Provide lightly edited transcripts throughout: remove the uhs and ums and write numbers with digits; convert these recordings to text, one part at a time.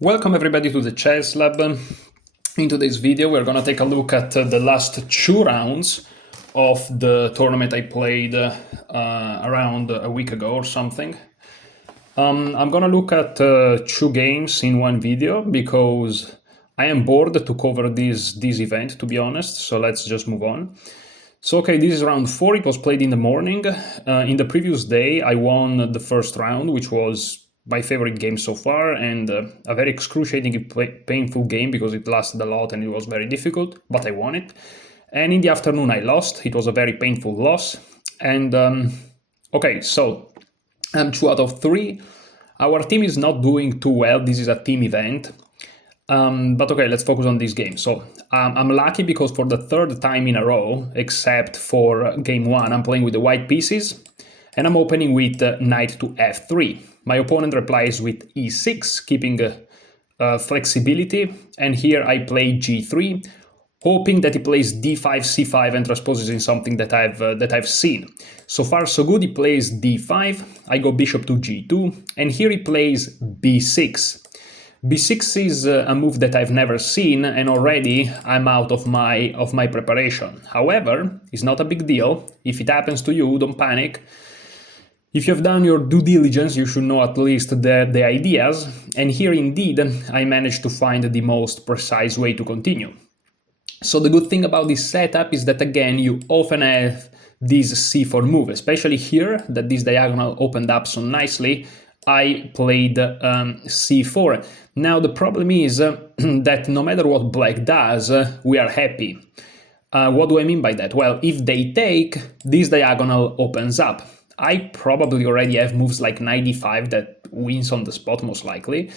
Welcome everybody to the Chess Lab. In today's video we're gonna take a look at the last two rounds of the tournament I played around a week ago or something. I'm gonna look at two games in one video because I am bored to cover this event, to be honest, so let's just move on. So okay, this is round 4, it was played in the morning. In the previous day I won the first round, which was my favorite game so far, and a very excruciatingly painful game because it lasted a lot and it was very difficult, but I won it. And in the afternoon I lost. It was a very painful loss. And okay, so 2 out of 3. Our team is not doing too well. This is a team event. But okay, let's focus on this game. So I'm lucky because for the third time in a row, except for game 1, I'm playing with the white pieces, and I'm opening with knight to f3. My opponent replies with e6, keeping flexibility, and here I play g3, hoping that he plays d5, c5, and transposes in something that I've seen. So far so good. He plays d5, I go bishop to g2, and here he plays b6. b6 is a move that I've never seen, and already I'm out of my preparation. However, it's not a big deal. If it happens to you, don't panic. If you've done your due diligence, you should know at least the ideas, and here indeed I managed to find the most precise way to continue. So the good thing about this setup is that again you often have this c4 move, especially here that this diagonal opened up so nicely. I played c4. Now the problem is that no matter what black does, we are happy. What do I mean by that? Well, if they take, this diagonal opens up. I probably already have moves like knight d5 that wins on the spot most likely.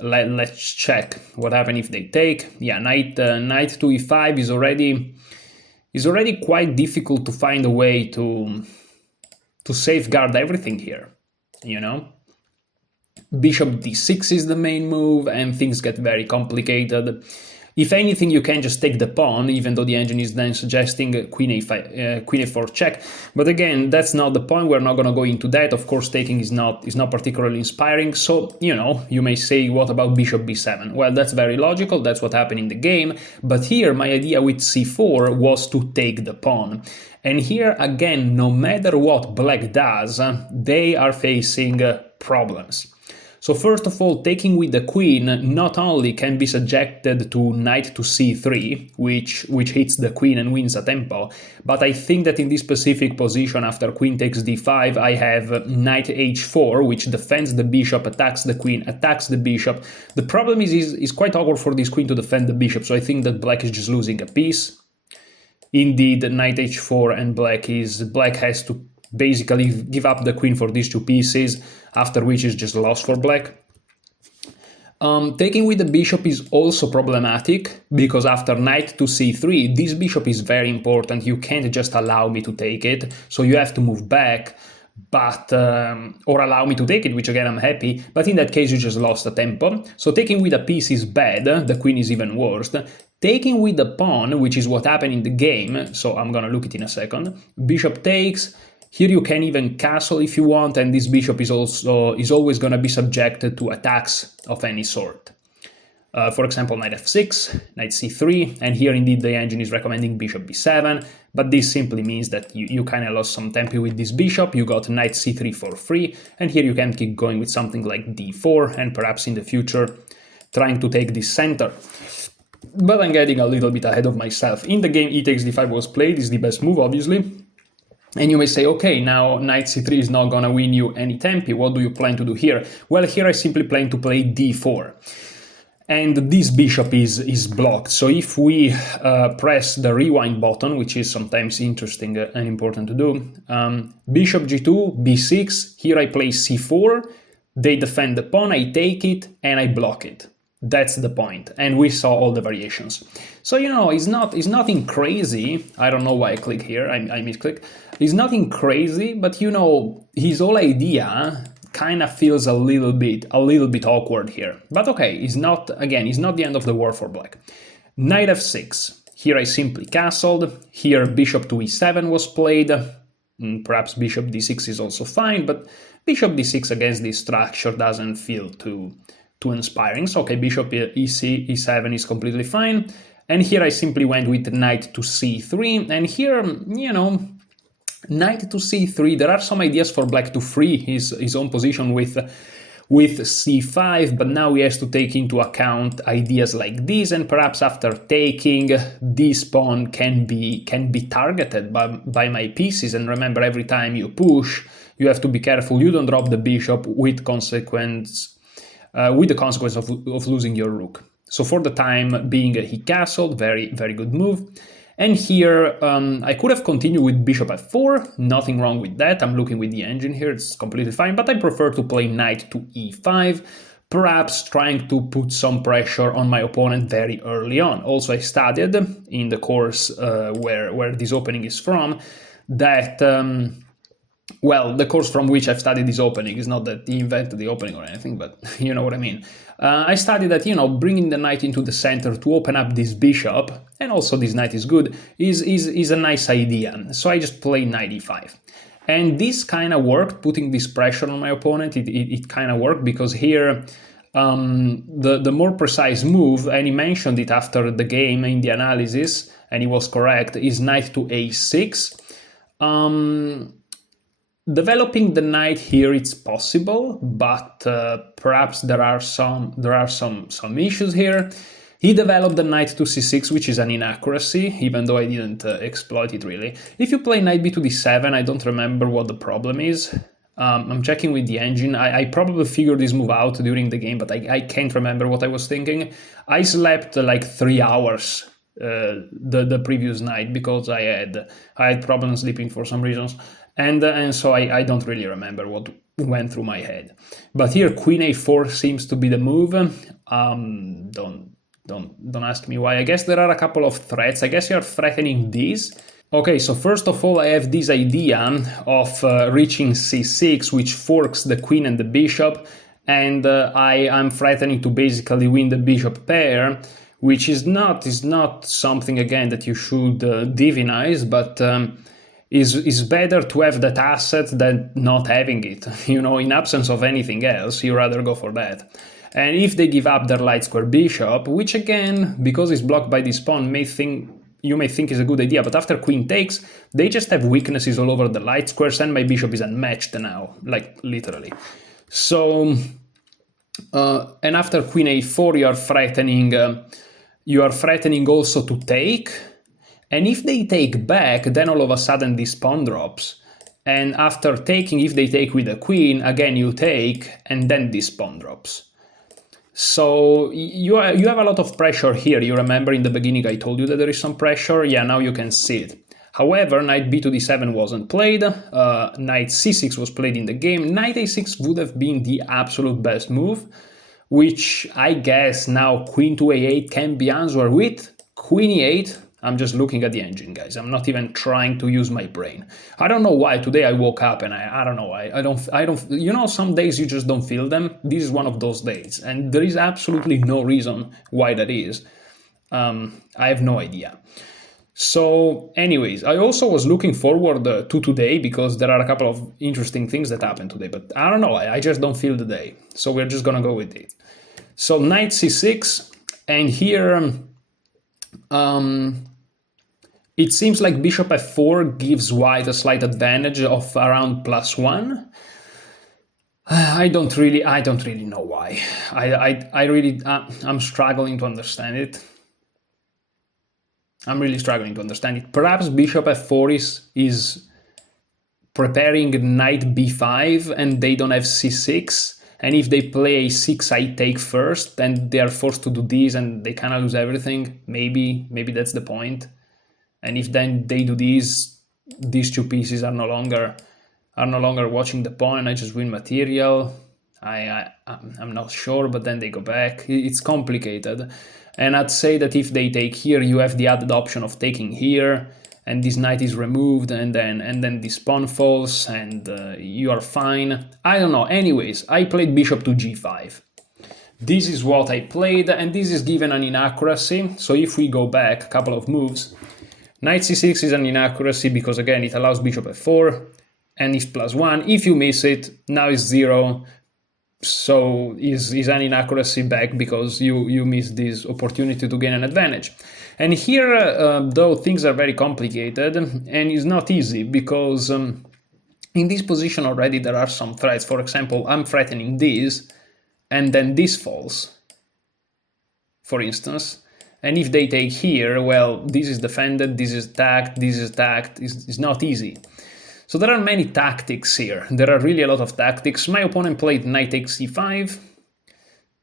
Let's check what happens if they take. Yeah, knight to e5 is already quite difficult to find a way to safeguard everything here, you know? Bishop d6 is the main move and things get very complicated. If anything, you can just take the pawn, even though the engine is then suggesting queen a4 check. But again, that's not the point. We're not going to go into that. Of course, taking is not particularly inspiring. So, you know, you may say, what about bishop b7? Well, that's very logical. That's what happened in the game. But here, my idea with c4 was to take the pawn. And here, again, no matter what black does, they are facing problems. So first of all, taking with the queen not only can be subjected to knight to c3, which hits the queen and wins a tempo, but I think that in this specific position after queen takes d5, I have knight h4, which defends the bishop, attacks the queen, attacks the bishop. The problem is quite awkward for this queen to defend the bishop, so I think that black is just losing a piece. Indeed, knight h4 and black has to basically give up the queen for these two pieces, after which is just lost for black. Taking with the bishop is also problematic, because after knight to c3, this bishop is very important. You can't just allow me to take it, so you have to move back, but or allow me to take it, which again I'm happy, but in that case you just lost a tempo. So taking with a piece is bad, the queen is even worse. Taking with the pawn, which is what happened in the game, so I'm gonna look at it in a second. Bishop takes. Here you can even castle if you want, and this bishop is always going to be subjected to attacks of any sort. For example, knight f6, knight c3, and here indeed the engine is recommending bishop b7, but this simply means that you kind of lost some tempo with this bishop. You got knight c3 for free, and here you can keep going with something like d4, and perhaps in the future trying to take this center. But I'm getting a little bit ahead of myself. In the game, e takes d5 was played, is the best move, obviously. And you may say, okay, now knight c3 is not gonna win you any tempi, what do you plan to do here? Well, here I simply plan to play d4. And this bishop is blocked, so if we press the rewind button, which is sometimes interesting and important to do, bishop g2, b6, here I play c4, they defend the pawn, I take it, and I block it. That's the point, and we saw all the variations. So, you know, it's nothing crazy. I don't know why I click here, I misclick. It's nothing crazy, but you know, his whole idea kind of feels a little bit awkward here. But okay, it's not the end of the war for black. Knight f6. Here I simply castled. Here bishop to e7 was played. Perhaps bishop d6 is also fine, but bishop d6 against this structure doesn't feel too too inspiring. So okay, bishop e6, e7 is completely fine. And here I simply went with knight to c3, and here, you know, knight to c3, there are some ideas for black to free his own position with c5, but now he has to take into account ideas like this, and perhaps after taking, this pawn can be targeted by my pieces. And remember, every time you push, you have to be careful you don't drop the bishop with the consequence of losing your rook. So for the time being, he castled, very, very good move. And here, I could have continued with bishop f4, nothing wrong with that. I'm looking with the engine here, it's completely fine, but I prefer to play knight to e5, perhaps trying to put some pressure on my opponent very early on. Also, I studied in the course where this opening is from, that well, the course from which I've studied this opening is not that he invented the opening or anything, but you know what I mean. I studied that, you know, bringing the knight into the center to open up this bishop, and also this knight is good, is a nice idea. So I just play knight e5. And this kind of worked, putting this pressure on my opponent, it kind of worked, because here the more precise move, and he mentioned it after the game in the analysis, and he was correct, is knight to a6. Developing the knight here, it's possible, but perhaps there are some issues here. He developed the knight to c6, which is an inaccuracy, even though I didn't exploit it really. If you play knight b to d7, I don't remember what the problem is. I'm checking with the engine. I probably figured this move out during the game, but I can't remember what I was thinking. I slept like 3 hours the previous night because I had problems sleeping for some reasons. And so I don't really remember what went through my head. But here queen a4 seems to be the move. Don't ask me why. I guess there are a couple of threats. I guess you're threatening this. Okay, so first of all, I have this idea of reaching c6, which forks the queen and the bishop, and I'm threatening to basically win the bishop pair, which is not something, again, that you should divinize, but is better to have that asset than not having it. You know, in absence of anything else, you rather go for that. And if they give up their light square bishop, which again, because it's blocked by this pawn, you may think is a good idea, but after queen takes, they just have weaknesses all over the light squares, and my bishop is unmatched now, like literally. So, and after queen a4, you are threatening also to take. And if they take back, then all of a sudden this pawn drops. And after taking, if they take with the queen, again you take, and then this pawn drops. So you have a lot of pressure here. You remember in the beginning I told you that there is some pressure? Yeah, now you can see it. However, knight b to d7 wasn't played, knight c6 was played in the game. Knight a6 would have been the absolute best move, which I guess now queen to a8 can be answered with queen e8. I'm just looking at the engine, guys. I'm not even trying to use my brain. I don't know why today I woke up and I don't know. I don't. You know, some days you just don't feel them. This is one of those days, and there is absolutely no reason why that is. I have no idea. So, anyways, I also was looking forward to today because there are a couple of interesting things that happened today. But I don't know. I just don't feel the day. So we're just gonna go with it. So knight c6, and here. It seems like bishop f4 gives white a slight advantage of around +1. I don't really know why. I'm struggling to understand it. I'm really struggling to understand it. Perhaps bishop f4 is preparing knight b5 and they don't have c6. And if they play a6, I take first, then they are forced to do this and they kind of lose everything. Maybe that's the point. And if then they do this, these two pieces are no longer watching the pawn, and I just win material. I'm not sure, but then they go back. It's complicated. And I'd say that if they take here, you have the added option of taking here, and this knight is removed, and then this pawn falls, and you are fine. I don't know. Anyways, I played bishop to g5. This is what I played, and this is given an inaccuracy. So if we go back a couple of moves, knight c6 is an inaccuracy because, again, it allows bishop f4, and it's +1. If you miss it, now it's 0. so is an inaccuracy back because you miss this opportunity to gain an advantage. And here, though, things are very complicated, and it's not easy because in this position already there are some threats. For example, I'm threatening this, and then this falls, for instance. And if they take here, well, this is defended, this is attacked, this is attacked. It's not easy. So there are many tactics here. There are really a lot of tactics. My opponent played knight takes c5,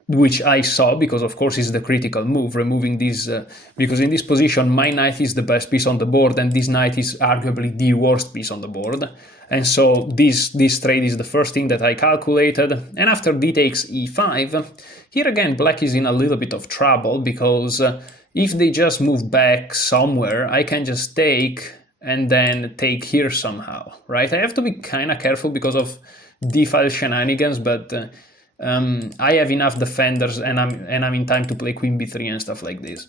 which I saw because, of course, is the critical move, removing this, because in this position, my knight is the best piece on the board, and this knight is arguably the worst piece on the board. And so this trade is the first thing that I calculated. And after d takes e5, here again, black is in a little bit of trouble, because if they just move back somewhere, I can just take and then take here somehow, right? I have to be kind of careful because of d-file shenanigans, but I have enough defenders, and I'm in time to play queen b3 and stuff like this.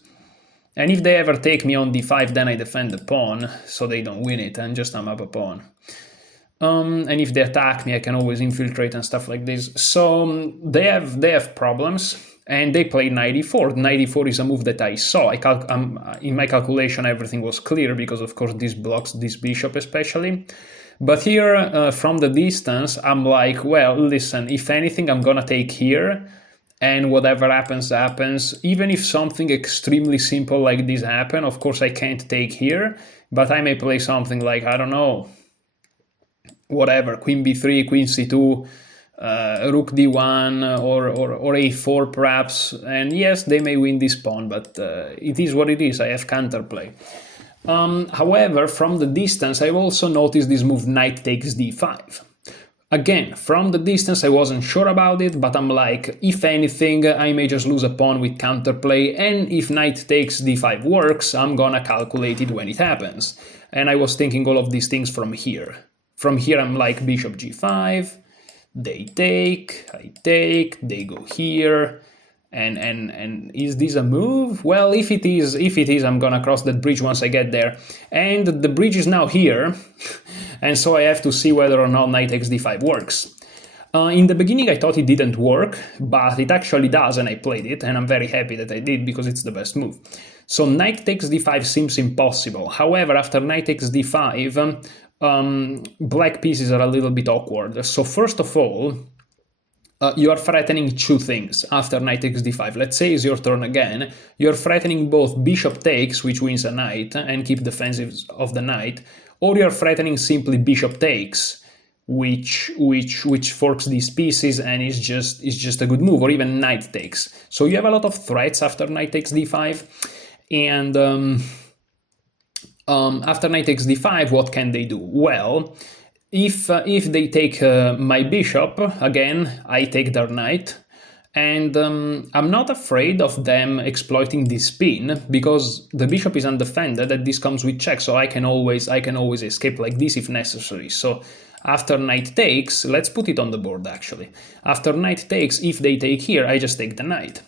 And if they ever take me on d5, then I defend the pawn, so they don't win it, and just I'm up a pawn. And if they attack me, I can always infiltrate and stuff like this. So they have problems, and they play knight e4. Knight e4 is a move that I saw. In my calculation, everything was clear because, of course, this blocks this bishop especially. But here, from the distance, I'm like, well, listen, if anything, I'm gonna take here, and whatever happens, happens. Even if something extremely simple like this happens, of course, I can't take here, but I may play something like, I don't know, whatever, queen b3, queen c2, rook d1, or a4 perhaps, and yes, they may win this pawn, but it is what it is. I have counterplay. However, from the distance, I've also noticed this move knight takes d5. Again, from the distance, I wasn't sure about it, but I'm like, if anything, I may just lose a pawn with counterplay, and if knight takes d5 works, I'm gonna calculate it when it happens. And I was thinking all of these things from here. From here, I'm like, bishop g5, they take, I take, they go here. And is this a move? Well, if it is, I'm gonna cross that bridge once I get there. And the bridge is now here, and so I have to see whether or not knight takes d5 works. In the beginning, I thought it didn't work, but it actually does, and I played it, and I'm very happy that I did, because it's the best move. So knight takes d5 seems impossible. However, after knight takes d5, black pieces are a little bit awkward. So first of all, you are threatening two things after knight takes d5. Let's say it's your turn again. You're threatening both bishop takes, which wins a knight and keep defensive of the knight, or you're threatening simply bishop takes, which forks these pieces and is just a good move, or even knight takes. So you have a lot of threats after knight takes d5, and after knight takes d5, what can they do? Well, if they take my bishop, again, I take their knight, and I'm not afraid of them exploiting this spin, because the bishop is undefended and this comes with check, so I can always escape like this if necessary. So after knight takes, let's put it on the board actually. After knight takes, if they take here, I just take the knight.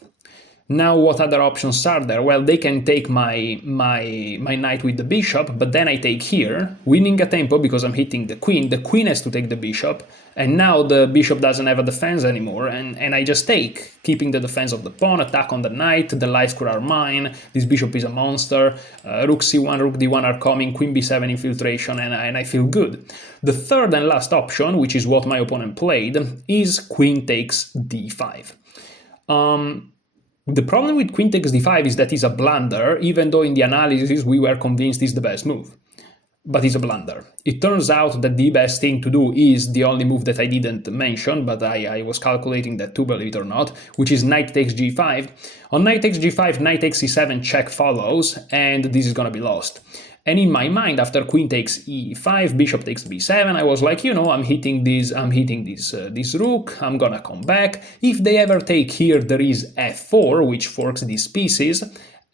Now, what other options are there? Well, they can take my knight with the bishop, but then I take here, winning a tempo because I'm hitting the queen. The queen has to take the bishop, and now the bishop doesn't have a defense anymore, and I just take, keeping the defense of the pawn, attack on the knight, the light square are mine, this bishop is a monster, rook c1, rook d1 are coming, queen b7 infiltration, and I feel good. The third and last option, which is what my opponent played, is queen takes d5. The problem with queen takes d5 is that it's a blunder, even though in the analysis we were convinced it's the best move. But it's a blunder. It turns out that the best thing to do is the only move that I didn't mention, but I was calculating that too, believe it or not, which is knight takes g5. On knight takes g5, knight takes e7 check follows, and this is gonna be lost. And in my mind, after queen takes e5, bishop takes b7, I was like, you know, I'm hitting this rook, I'm gonna come back. If they ever take here, there is f4, which forks these pieces,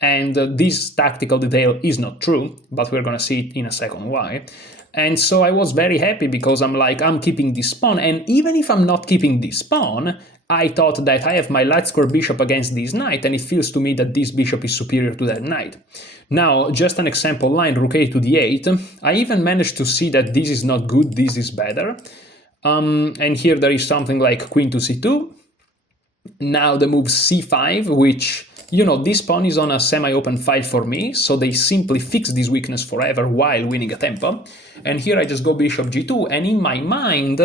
and this tactical detail is not true, but we're gonna see it in a second why. And so I was very happy because I'm like, I'm keeping this pawn, and even if I'm not keeping this pawn, I thought that I have my light square bishop against this knight, and it feels to me that this bishop is superior to that knight. Now, just an example line, rook a to d8. I even managed to see that this is not good, this is better. And here there is something like queen to c2. Now the move c5, which, you know, this pawn is on a semi-open file for me, so they simply fix this weakness forever while winning a tempo. And here I just go bishop g2, and in my mind,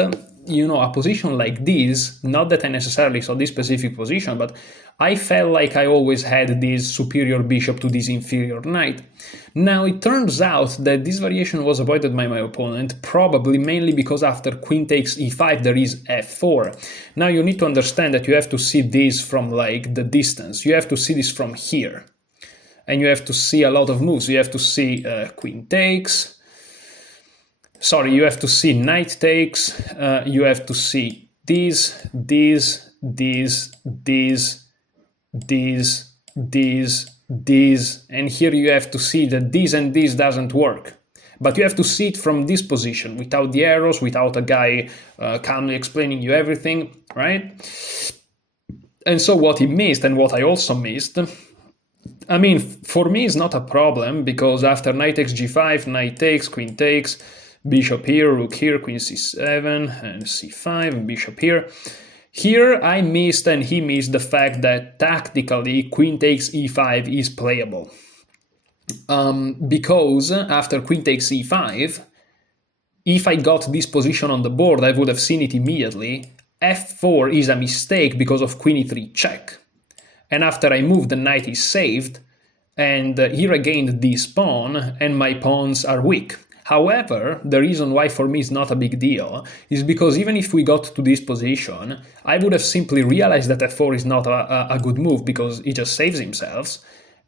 you know, a position like this, not that I necessarily saw this specific position, but I felt like I always had this superior bishop to this inferior knight. Now it turns out that this variation was avoided by my opponent, probably mainly because after queen takes e5 there is f4. Now you need to understand that you have to see this from like the distance, you have to see this from here. And you have to see a lot of moves, you have to see queen takes, sorry, you have to see knight takes, you have to see this, and here you have to see that this and this doesn't work. But you have to see it from this position, without the arrows, without a guy calmly explaining you everything, right? And so what he missed, and what I also missed, I mean, for me it's not a problem, because after knight takes g5, knight takes, queen takes, bishop here, rook here, queen c7, and c5, and bishop here. Here I missed and he missed the fact that tactically queen takes e5 is playable. Because after queen takes e5, if I got this position on the board, I would have seen it immediately. f4 is a mistake because of queen e3 check. And after I move, the knight is saved, and he regained this pawn, and my pawns are weak. However, the reason why for me it's not a big deal is because even if we got to this position, I would have simply realized that f4 is not a good move because he just saves himself,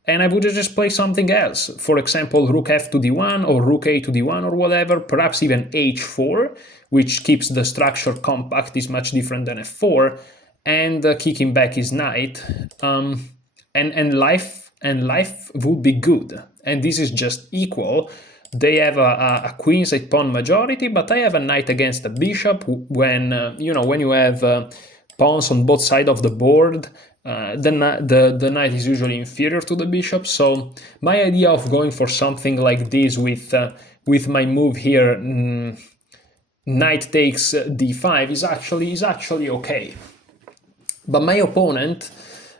and I would have just played something else. For example, rook f to d1 or rook a to d1 or whatever, perhaps even h4, which keeps the structure compact, is much different than f4, and kicking back his knight, and life would be good. And this is just equal. They have a queenside pawn majority, but I have a knight against a bishop. When you know, when you have pawns on both sides of the board, the knight is usually inferior to the bishop. So my idea of going for something like this with my move here, knight takes d5, is actually okay. But my opponent,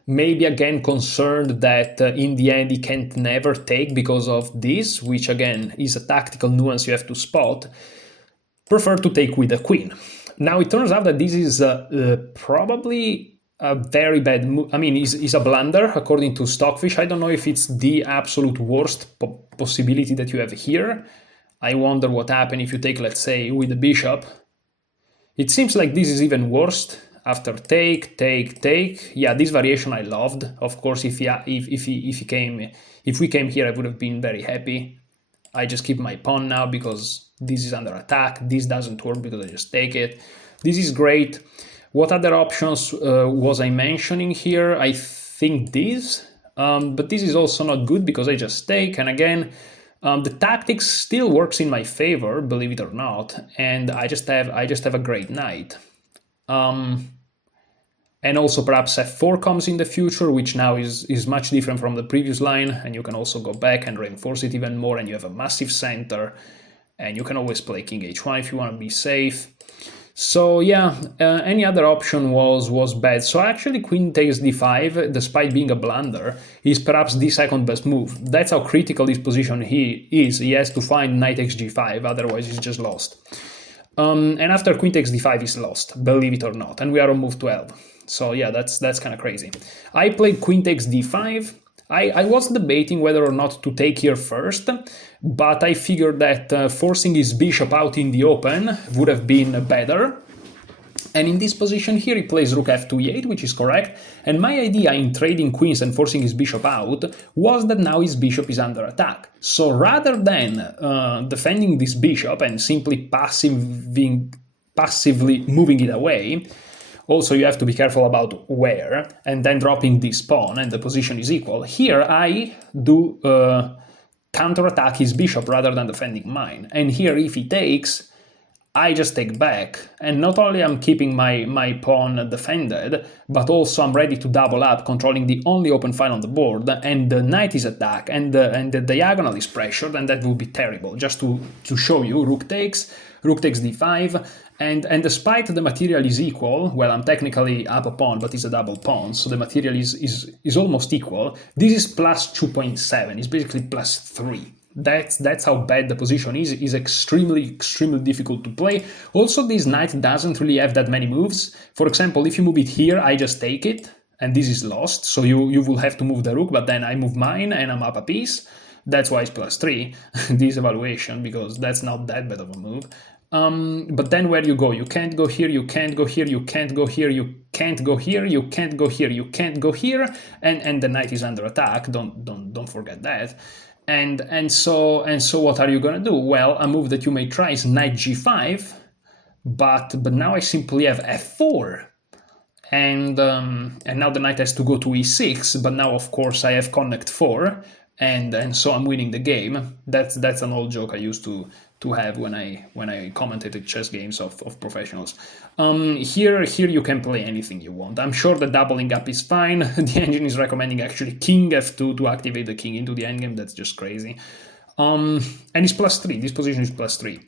maybe again concerned that in the end he can't never take because of this, which again is a tactical nuance you have to spot, prefer to take with the queen. Now it turns out that this is probably a very bad move. I mean, is a blunder according to Stockfish. I don't know if it's the absolute worst possibility that you have here. I wonder what happened if you take, let's say, with the bishop. It seems like this is even worse. After take, yeah, this variation I loved. Of course, if we came here, I would have been very happy. I just keep my pawn now because this is under attack. This doesn't work because I just take it. This is great. What other options was I mentioning here? I think this, but this is also not good because I just take. And again, the tactics still works in my favor, believe it or not. And I just have a great knight. And also perhaps f4 comes in the future, which now is much different from the previous line, and you can also go back and reinforce it even more, and you have a massive center, and you can always play king h1 if you want to be safe. So yeah, any other option was bad. So actually queen takes d5, despite being a blunder, is perhaps the second best move. That's how critical this position is. He has to find knight takes g5, otherwise he's just lost. And after queen takes d5 is lost, believe it or not, and we are on move 12. So yeah, that's kind of crazy. I played queen takes d5. I was debating whether or not to take here first, but I figured that forcing his bishop out in the open would have been better. And in this position here, he plays rook f to e8, which is correct. And my idea in trading queens and forcing his bishop out was that now his bishop is under attack. So rather than defending this bishop and simply passively moving it away, also you have to be careful about where, and then dropping this pawn, and the position is equal. Here I do counterattack his bishop rather than defending mine. And here if he takes, I just take back, and not only I'm keeping my pawn defended, but also I'm ready to double up, controlling the only open file on the board, and the knight is attacked, and the diagonal is pressured, and that would be terrible. Just to show you, rook takes, rook takes d5, and despite the material is equal, well, I'm technically up a pawn, but it's a double pawn, so the material is almost equal. This is plus 2.7, it's basically plus 3. That's how bad the position is extremely difficult to play. Also, this knight doesn't really have that many moves. For example, if you move it here, I just take it, and this is lost, so you will have to move the rook, but then I move mine and I'm up a piece. That's why it's plus 3, this evaluation, because that's not that bad of a move. But then where you go? You can't go here, you can't go here, you can't go here, you can't go here, you can't go here, you can't go here, and the knight is under attack, don't forget that. And so what are you gonna do? Well, a move that you may try is knight g5, but now I simply have f4, and now the knight has to go to e6, but now of course I have connect 4, and so I'm winning the game. That's an old joke I used to have when I commentated chess games of professionals. Here you can play anything you want. I'm sure the doubling up is fine. The engine is recommending actually king f2 to activate the king into the endgame. That's just crazy. And it's plus 3. This position is plus 3.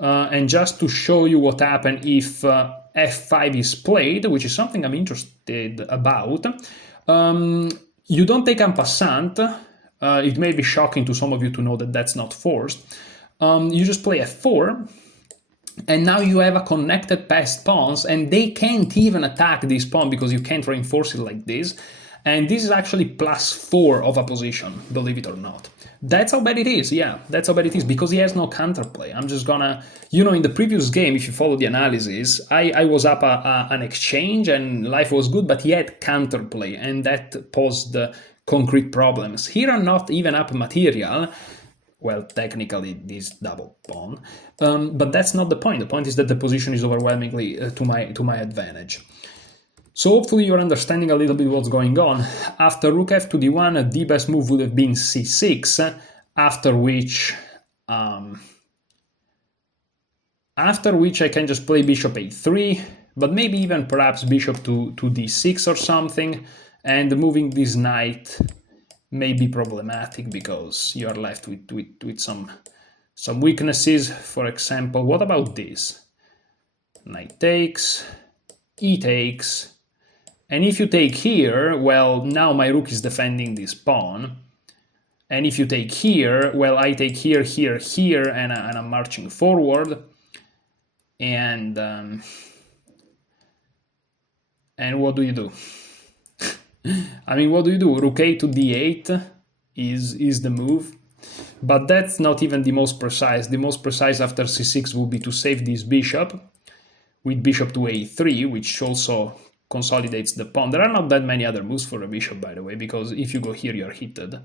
And just to show you what happened if f5 is played, which is something I'm interested about, you don't take en passant. It may be shocking to some of you to know that that's not forced. You just play f4, and now you have a connected passed pawns, and they can't even attack this pawn because you can't reinforce it like this. And this is actually plus 4 of a position, believe it or not. That's how bad it is, yeah, that's how bad it is, because he has no counterplay. I'm just gonna, in the previous game, if you follow the analysis, I was up an exchange and life was good, but he had counterplay, and that posed concrete problems. Here are not even up material. Well, technically this double pawn, but that's not the point. The point is that the position is overwhelmingly to my advantage. So hopefully you're understanding a little bit what's going on. After rook f to d1, the best move would have been c6, after which I can just play bishop a3, but maybe even perhaps bishop to d6 or something, and moving this knight may be problematic because you are left with some weaknesses. For example, what about this? Knight takes, e takes, and if you take here, well, now my rook is defending this pawn, and if you take here, well, I take here, here, here, and I'm marching forward, and what do you do? I mean, what do you do? Rook a to d8 is the move, but that's not even the most precise. The most precise after c6 would be to save this bishop with bishop to a3, which also consolidates the pawn. There are not that many other moves for a bishop, by the way, because if you go here, you're hitted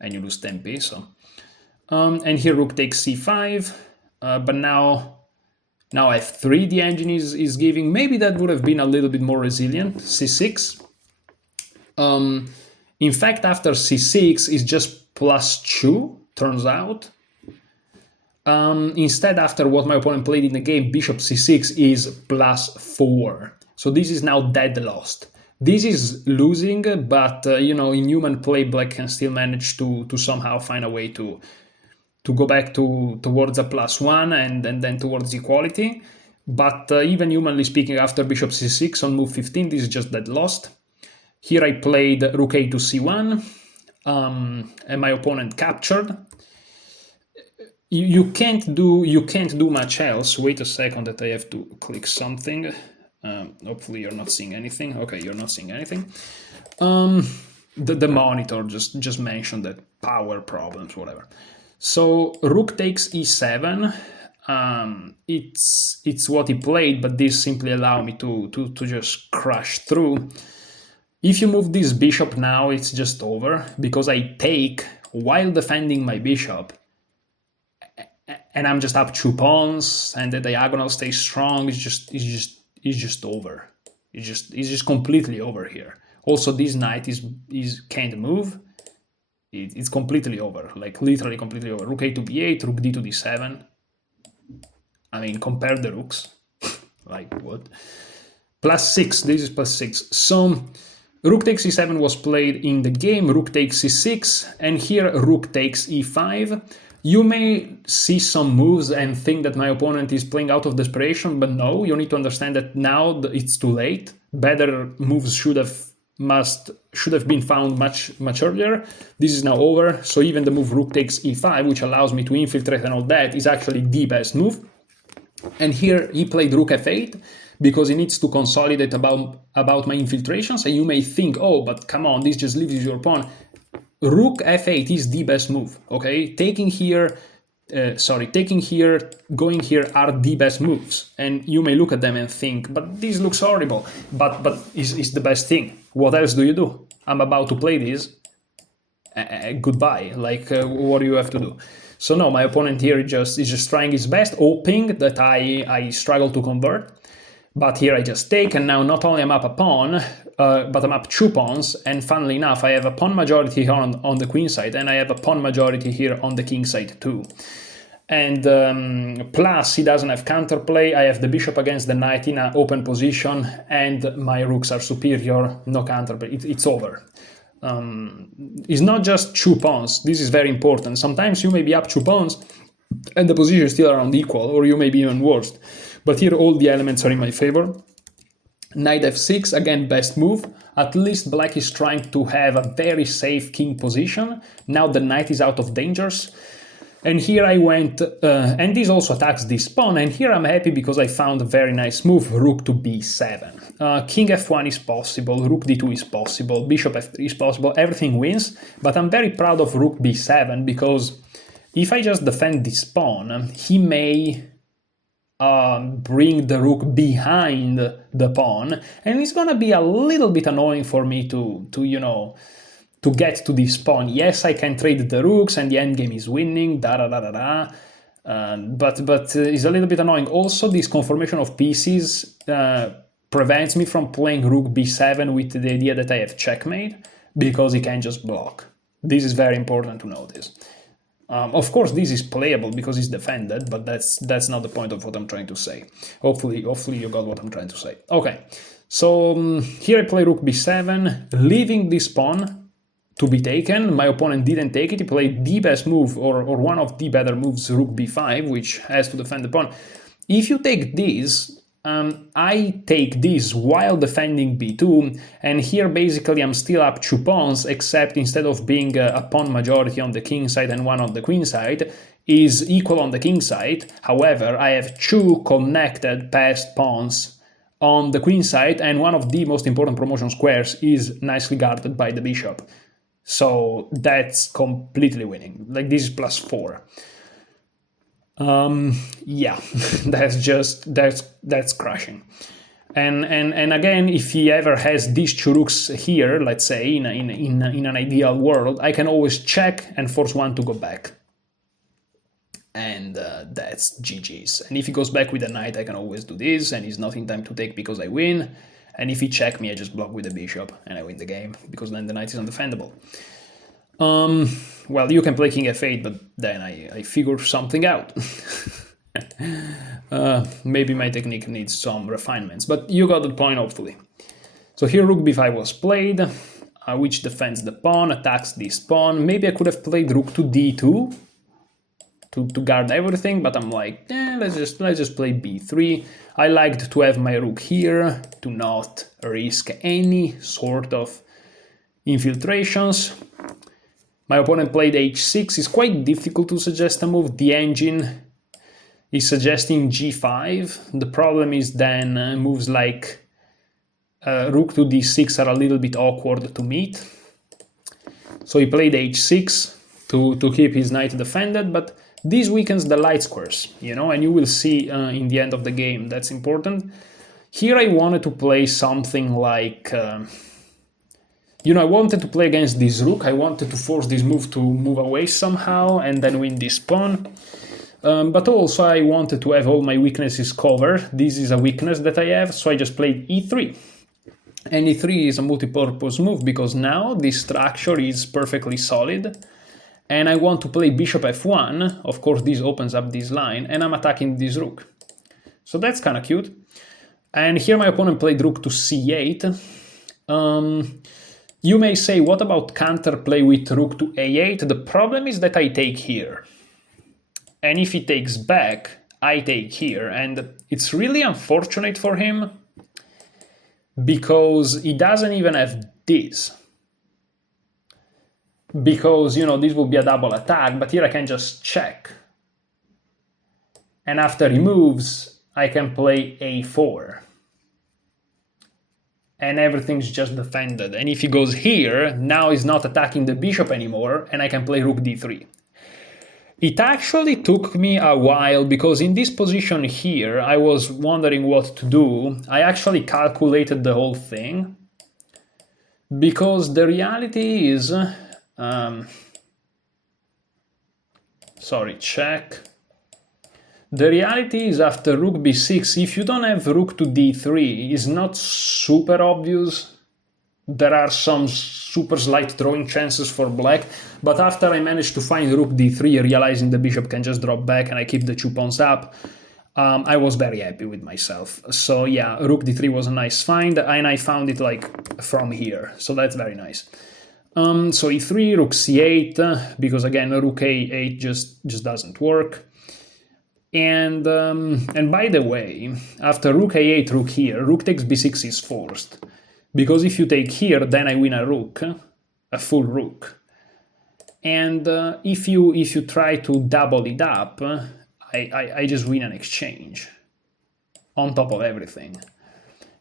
and you lose tempi. So, and here rook takes c5, but now f3 the engine is giving. Maybe that would have been a little bit more resilient. C6. In fact, after c6 is just plus 2, turns out. Instead, after what my opponent played in the game, bishop c6 is plus 4. So this is now dead lost. This is losing, but in human play, black can still manage to somehow find a way to go back towards a plus 1 and then towards equality. But even humanly speaking, after bishop c6 on move 15, this is just dead lost. Here I played rook a to c1, and my opponent captured. You can't do much else. Wait a second, that I have to click something. Hopefully you're not seeing anything. Okay, you're not seeing anything. The monitor just mentioned that power problems, whatever. So rook takes e7. It's what he played, but this simply allowed me to just crash through. If you move this bishop now, it's just over, because I take while defending my bishop, and I'm just up 2 pawns, and the diagonal stays strong. It's just over. It's just completely over here. Also, this knight can't move. It's completely over, like literally completely over. Rook a to b8, rook d to d7. I mean, compare the rooks. Like what? Plus 6. This is plus 6. So rook takes e7 was played in the game, rook takes e6, and here rook takes e5. You may see some moves and think that my opponent is playing out of desperation, but no, you need to understand that now it's too late. Better moves should have been found much earlier. This is now over, so even the move rook takes e5, which allows me to infiltrate and all that, is actually the best move. And here he played rook f8 because he needs to consolidate about my infiltrations, and you may think, oh, but come on, this just leaves your pawn. Rook f8 is the best move, okay? Taking here, going here are the best moves. And you may look at them and think, but this looks horrible, but is the best thing. What else do you do? I'm about to play this. Goodbye, like what do you have to do? So no, my opponent here is just trying his best, hoping that I struggle to convert. But here I just take, and now not only I'm up a pawn, but I'm up 2 pawns, and funnily enough, I have a pawn majority here on the queen side, and I have a pawn majority here on the king side too. And plus, he doesn't have counterplay, I have the bishop against the knight in an open position, and my rooks are superior, no counterplay, it's over. It's not just 2 pawns, this is very important. Sometimes you may be up 2 pawns, and the position is still around equal, or you may be even worse. But here all the elements are in my favor. Knight f6, again, best move. At least black is trying to have a very safe king position. Now the knight is out of dangers. And here I went, and this also attacks this pawn, and here I'm happy because I found a very nice move, rook to b7. King f1 is possible, rook d2 is possible, bishop f3 is possible, everything wins, but I'm very proud of rook b7 because if I just defend this pawn, he may bring the rook behind the pawn, and it's gonna be a little bit annoying for me to get to this pawn. Yes, I can trade the rooks and the endgame is winning, but it's a little bit annoying. Also, this conformation of pieces prevents me from playing rook b7 with the idea that I have checkmate, because he can just block. This is very important to notice. Of course, this is playable because it's defended, but that's not the point of what I'm trying to say. Hopefully you got what I'm trying to say. Okay, so here I play rook b7, leaving this pawn to be taken. My opponent didn't take it, he played the best move, or one of the better moves, rook b5, which has to defend the pawn. If you take this, I take this while defending b2, and here basically I'm still up 2 pawns, except instead of being a pawn majority on the king side and one on the queen side, is equal on the king side. However, I have 2 connected passed pawns on the queen side, and one of the most important promotion squares is nicely guarded by the bishop. So that's completely winning, like this is +4. Yeah, that's crushing. And again, if he ever has these 2 rooks here, let's say in an ideal world, I can always check and force one to go back, and that's GG's. And if he goes back with a knight, I can always do this, and he's not in time to take because I win. And if he check me, I just block with the bishop and I win the game, because then the knight is undefendable. Well, you can play king f8, but then I figure something out. Maybe my technique needs some refinements, but you got the point, hopefully. So here rook b5 was played, which defends the pawn, attacks this pawn. Maybe I could have played rook to d2 to guard everything, but I'm like, let's just play b3. I liked to have my rook here to not risk any sort of infiltrations. My opponent played h6. It's quite difficult to suggest a move. The engine is suggesting g5. The problem is then moves like rook to d6 are a little bit awkward to meet. So he played h6 to keep his knight defended, but this weakens the light squares, and you will see in the end of the game. That's important. Here I wanted to play something like... I wanted to play against this rook. I wanted to force this move to move away somehow and then win this pawn. But also I wanted to have all my weaknesses covered. This is a weakness that I have, so I just played e3. And e3 is a multi-purpose move because now this structure is perfectly solid. And I want to play bishop f1. Of course, this opens up this line, and I'm attacking this rook. So that's kind of cute. And here my opponent played rook to c8. You may say, what about counterplay with rook to a8? The problem is that I take here. and if he takes back, I take here. And it's really unfortunate for him because he doesn't even have this. Because, you know, this would be a double attack, but here I can just check. And after he moves, I can play a4. And everything's just defended. And if he goes here, now he's not attacking the bishop anymore, and I can play rook d3. It actually took me a while, because in this position here, I was wondering what to do. I actually calculated the whole thing, because the reality is... sorry, check. The reality is after rook b6, if you don't have rook to d3, it's not super obvious. There are some super slight drawing chances for black, but after I managed to find rook d3, realizing the bishop can just drop back and I keep the 2 pawns up, I was very happy with myself. So yeah, rook d3 was a nice find, and I found it like from here, so that's very nice. So e3, rook c8, because again rook a8 just doesn't work. And by the way, after rook a8, rook here, rook takes b6 is forced. Because if you take here, then I win a rook, a full rook. And if you try to double it up, I just win an exchange on top of everything.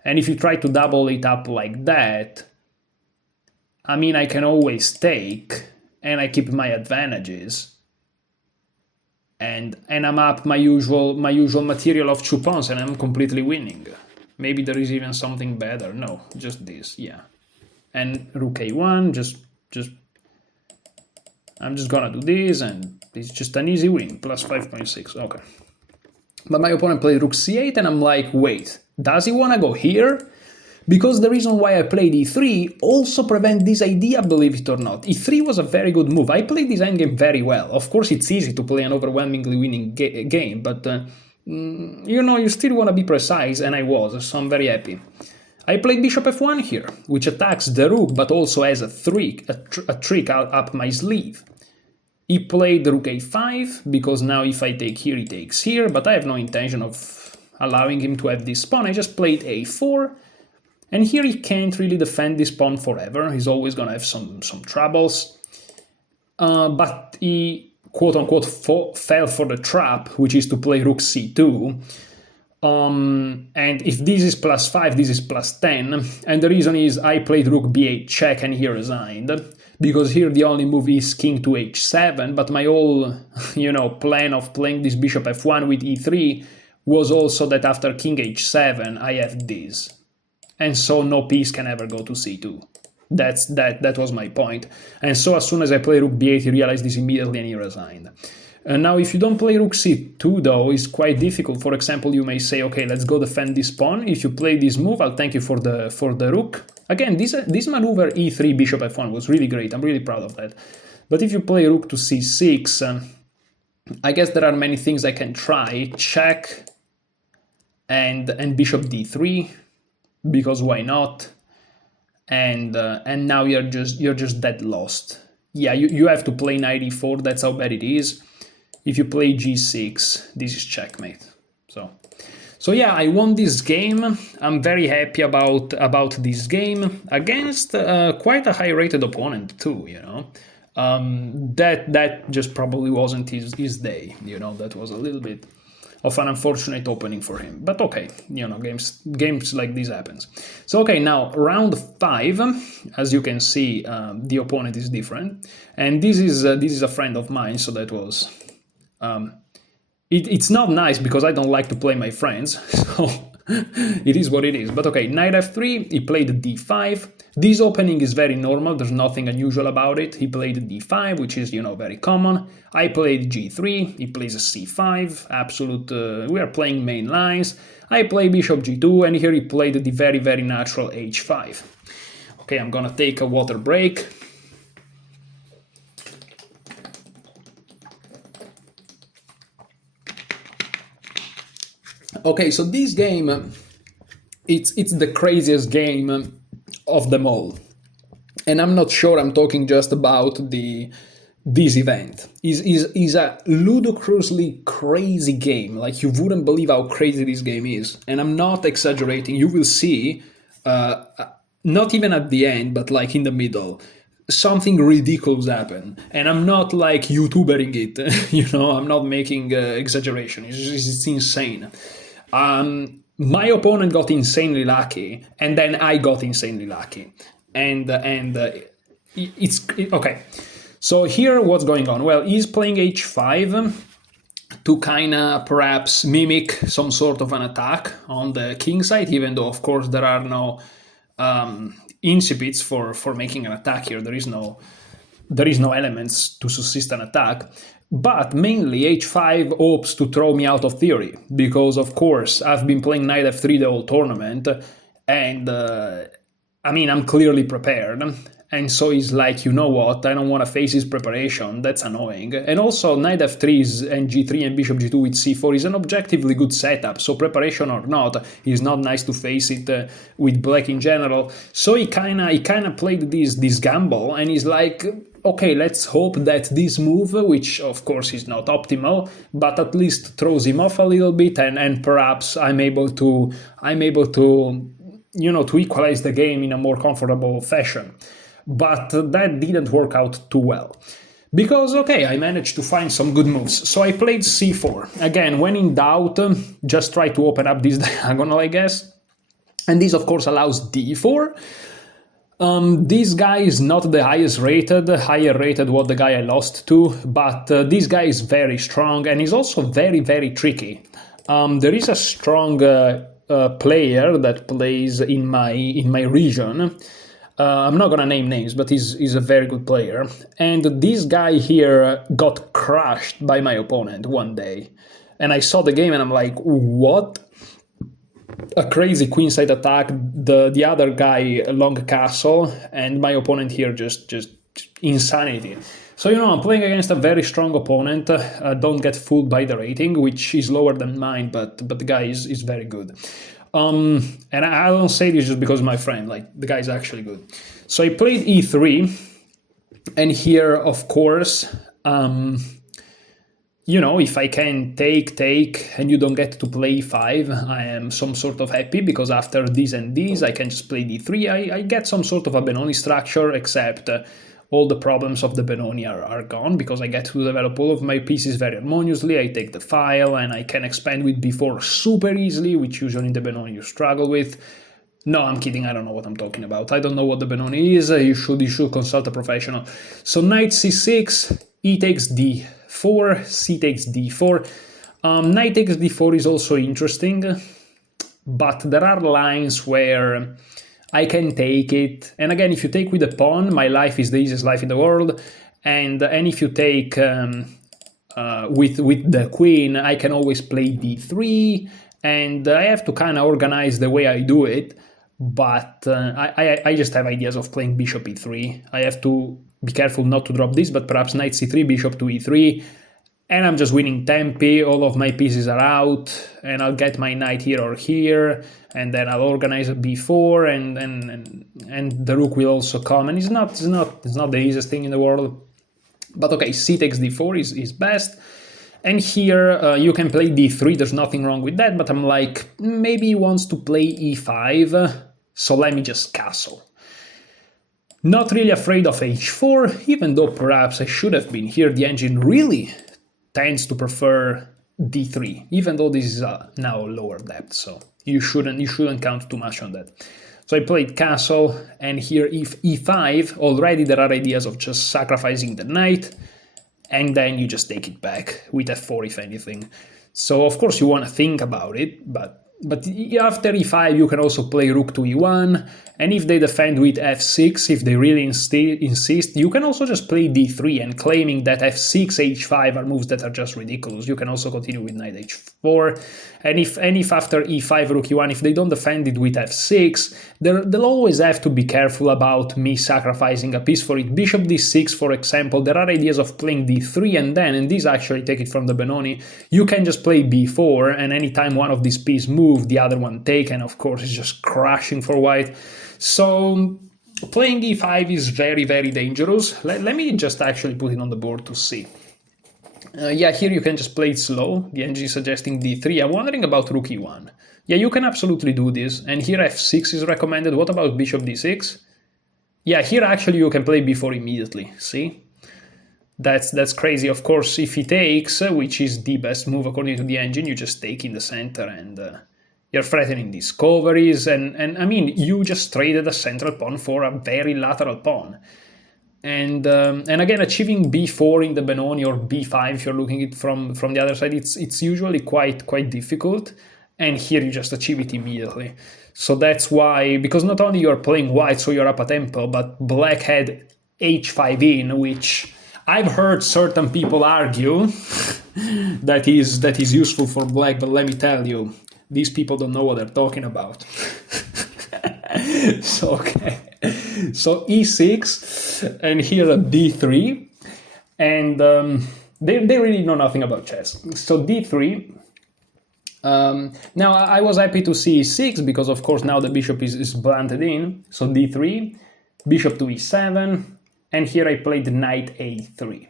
And if you try to double it up like that, I mean, I can always take, and I keep my advantages. And I'm up my usual material of 2 pawns, and I'm completely winning. Maybe there is even something better. No, just this, yeah. And rook a1, I'm just gonna do this, and it's just an easy win, plus 5.6, okay. But my opponent played rook c8, and I'm like, wait, does he wanna go here? Because the reason why I played e3 also prevents this idea, believe it or not. e3 was a very good move. I played this endgame very well. Of course, it's easy to play an overwhelmingly winning game, but you know, you still want to be precise, and I was, so I'm very happy. I played bishop f1 here, which attacks the rook, but also has a trick up my sleeve. He played rook a5, because now if I take here, he takes here, but I have no intention of allowing him to have this pawn. I just played a4. And here he can't really defend this pawn forever. He's always going to have some troubles. But he, quote-unquote, fell for the trap, which is to play rook c2. And if this is plus 5, this is plus 10. And the reason is I played rook b8 check and he resigned. Because here the only move is king to h7. But my whole, you know, plan of playing this bishop f1 with e3 was also that after king h7, I have this. And so no piece can ever go to c2. That was my point. And so as soon as I play rook b8, he realized this immediately and he resigned. And now if you don't play rook c2 though, it's quite difficult. For example, you may say, okay, let's go defend this pawn. If you play this move, I'll thank you for the rook. Again, this maneuver e3 bishop f1 was really great. I'm really proud of that. But if you play rook to c6, I guess there are many things I can try. Check and bishop d3. Because why not? And now you're just dead lost. Yeah, you have to play knight e4. That's how bad it is. If you play g6, this is checkmate. So yeah, I won this game. I'm very happy about this game against quite a high-rated opponent too. You know, that just probably wasn't his day. You know, that was a little bit of an unfortunate opening for him. But okay, you know, games like this happens. So okay, now round 5, as you can see, the opponent is different, and this is a friend of mine, so that was it's not nice because I don't like to play my friends, so it is what it is. But okay, knight f3, he played d5. This opening is very normal, there's nothing unusual about it. He played d5, which is, you know, very common. I played g3, he plays c5, absolute, we are playing main lines. I play bishop g2, and here he played the very, very natural h5. Okay, I'm gonna take a water break. Okay, so this game, it's the craziest game of them all. And I'm not sure I'm talking just about the this event is a ludicrously crazy game. Like, you wouldn't believe how crazy this game is, and I'm not exaggerating. You will see, not even at the end, but like in the middle, something ridiculous happen, and I'm not like YouTubering it. I'm not making exaggeration. It's insane. My opponent got insanely lucky, and then I got insanely lucky, and it's okay. So here, what's going on? Well, he's playing h5 to kind of perhaps mimic some sort of an attack on the king side, even though, of course, there are no incipits for making an attack here. There is no elements to subsist an attack. But mainly h5 hopes to throw me out of theory, because of course I've been playing knight f3 the whole tournament, and I'm clearly prepared. And so he's like, you know what, I don't want to face his preparation, that's annoying. And also knight f3 and g3 and bishop g2 with c4 is an objectively good setup, so preparation or not, it's not nice to face it with black in general. So he kinda played this gamble, and he's like, okay, let's hope that this move, which of course is not optimal, but at least throws him off a little bit, and perhaps I'm able to to equalize the game in a more comfortable fashion. But that didn't work out too well. Because, okay, I managed to find some good moves. So I played c4. Again, when in doubt, just try to open up this diagonal, I guess. And this, of course, allows d4. This guy is not the highest rated, higher rated what the guy I lost to, but this guy is very strong, and he's also very, very tricky. There is a strong player that plays in my region. I'm not gonna name names, but he's a very good player. And this guy here got crushed by my opponent one day. And I saw the game and I'm like, what? A crazy queenside attack, the other guy long castle, and my opponent here just insanity. So, I'm playing against a very strong opponent. Don't get fooled by the rating, which is lower than mine, but the guy is very good. And I don't say this just because of my friend, like, the guy is actually good. So I played e3, and here, of course, if I can take, and you don't get to play e5, I am some sort of happy, because after this and this, I can just play d3. I get some sort of a Benoni structure, except all the problems of the Benoni are gone, because I get to develop all of my pieces very harmoniously. I take the file, and I can expand with b4 super easily, which usually in the Benoni you struggle with. No, I'm kidding, I don't know what I'm talking about. I don't know what the Benoni is, you should consult a professional. So knight c6, e takes d4, c takes d4. Knight takes d4 is also interesting, but there are lines where I can take it. And again, if you take with a pawn, my life is the easiest life in the world. And if you take with the queen, I can always play d3. And I have to kind of organize the way I do it. But I just have ideas of playing bishop e3. I have to be careful not to drop this, but perhaps knight c3, bishop to e3. And I'm just winning tempi, all of my pieces are out, and I'll get my knight here or here, and then I'll organize a b4, and the rook will also come, and it's not the easiest thing in the world. But okay, c takes d4 is best. And here you can play d3, there's nothing wrong with that, but I'm like, maybe he wants to play e5, so let me just castle. Not really afraid of h4, even though perhaps I should have been. Here the engine really tends to prefer d3, even though this is now lower depth, so you shouldn't count too much on that. So I played castle, and here if e5, already there are ideas of just sacrificing the knight, and then you just take it back with f4 if anything. So of course you want to think about it, but after e5 you can also play rook to e1, and if they defend with f6, if they really insist, you can also just play d3, and claiming that f6, h5 are moves that are just ridiculous. You can also continue with knight h4, and if after e5, rook e1, if they don't defend it with f6, they'll always have to be careful about me sacrificing a piece for it. Bishop d6, for example, there are ideas of playing d3, and these actually take it from the Benoni. You can just play b4, and anytime one of these pieces move, the other one take, and of course it's just crashing for white. So playing e5 is very, very dangerous. Let me just actually put it on the board to see. Yeah, here you can just play it slow. The engine is suggesting d3. I'm wondering about rook e1. Yeah, you can absolutely do this. And here f6 is recommended. What about bishop d6? Yeah, here actually you can play b4 immediately. See? That's crazy. Of course, if he takes, which is the best move according to the engine, you just take in the center and you're threatening discoveries. And I mean, you just traded a central pawn for a very lateral pawn. And again, achieving b4 in the Benoni or b5, if you're looking at it from the other side, it's usually quite difficult. And here you just achieve it immediately. So that's why, because not only you're playing white, so you're up a tempo, but black had h5 in, which I've heard certain people argue that is useful for black, but let me tell you, these people don't know what they're talking about. So okay, so e6, and here a d3, and they really know nothing about chess. So d3. Now I was happy to see e6 because of course now the bishop is planted in. So d3, bishop to e7, and here I played knight a3.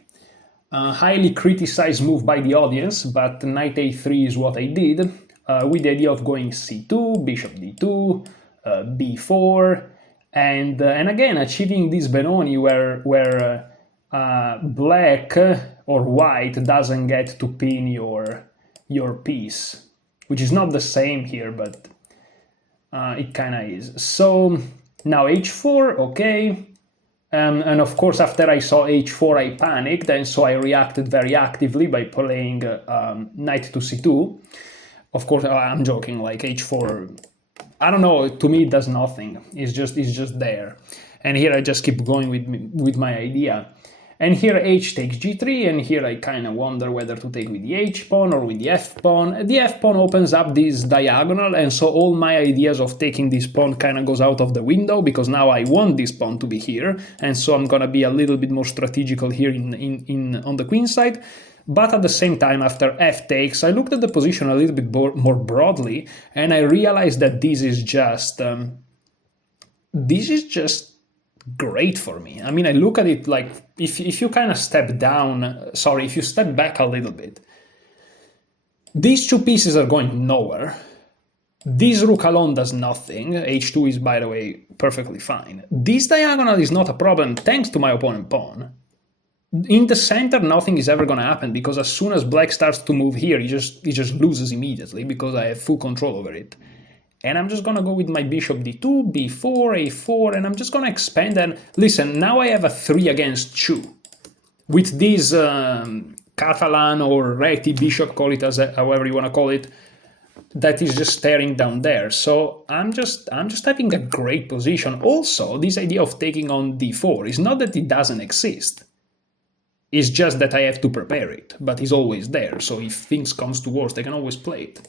Highly criticized move by the audience, but knight a3 is what I did, with the idea of going c2, bishop d2, b4, and again achieving this Benoni where black or white doesn't get to pin your piece, which is not the same here, but it kind of is. So now h4, okay. And of course, after I saw h4, I panicked, and so I reacted very actively by playing knight to c2. Of course, I'm joking, like h4, I don't know, to me it does nothing. It's just there. And here I just keep going with my idea. And here h takes g3, and here I kind of wonder whether to take with the h-pawn or with the f-pawn. The f-pawn opens up this diagonal, and so all my ideas of taking this pawn kind of goes out of the window, because now I want this pawn to be here, and so I'm gonna be a little bit more strategical here on the queen side. But at the same time, after f takes, I looked at the position a little bit more broadly, and I realized that this is just great for me. I mean, I look at it like, if you kind of step back a little bit, these two pieces are going nowhere. This rook alone does nothing. h2 is, by the way, perfectly fine. This diagonal is not a problem thanks to my opponent pawn. In the center, nothing is ever going to happen, because as soon as black starts to move here, he just loses immediately, because I have full control over it. And I'm just going to go with my bishop d2, b4, a4, and I'm just going to expand. And listen, now I have a 3 against 2. With this Catalan or Reti bishop, call it as however you want to call it, that is just staring down there. So I'm just having a great position. Also, this idea of taking on d4 is not that it doesn't exist. It's just that I have to prepare it, but it's always there. So if things comes to worst, I can always play it.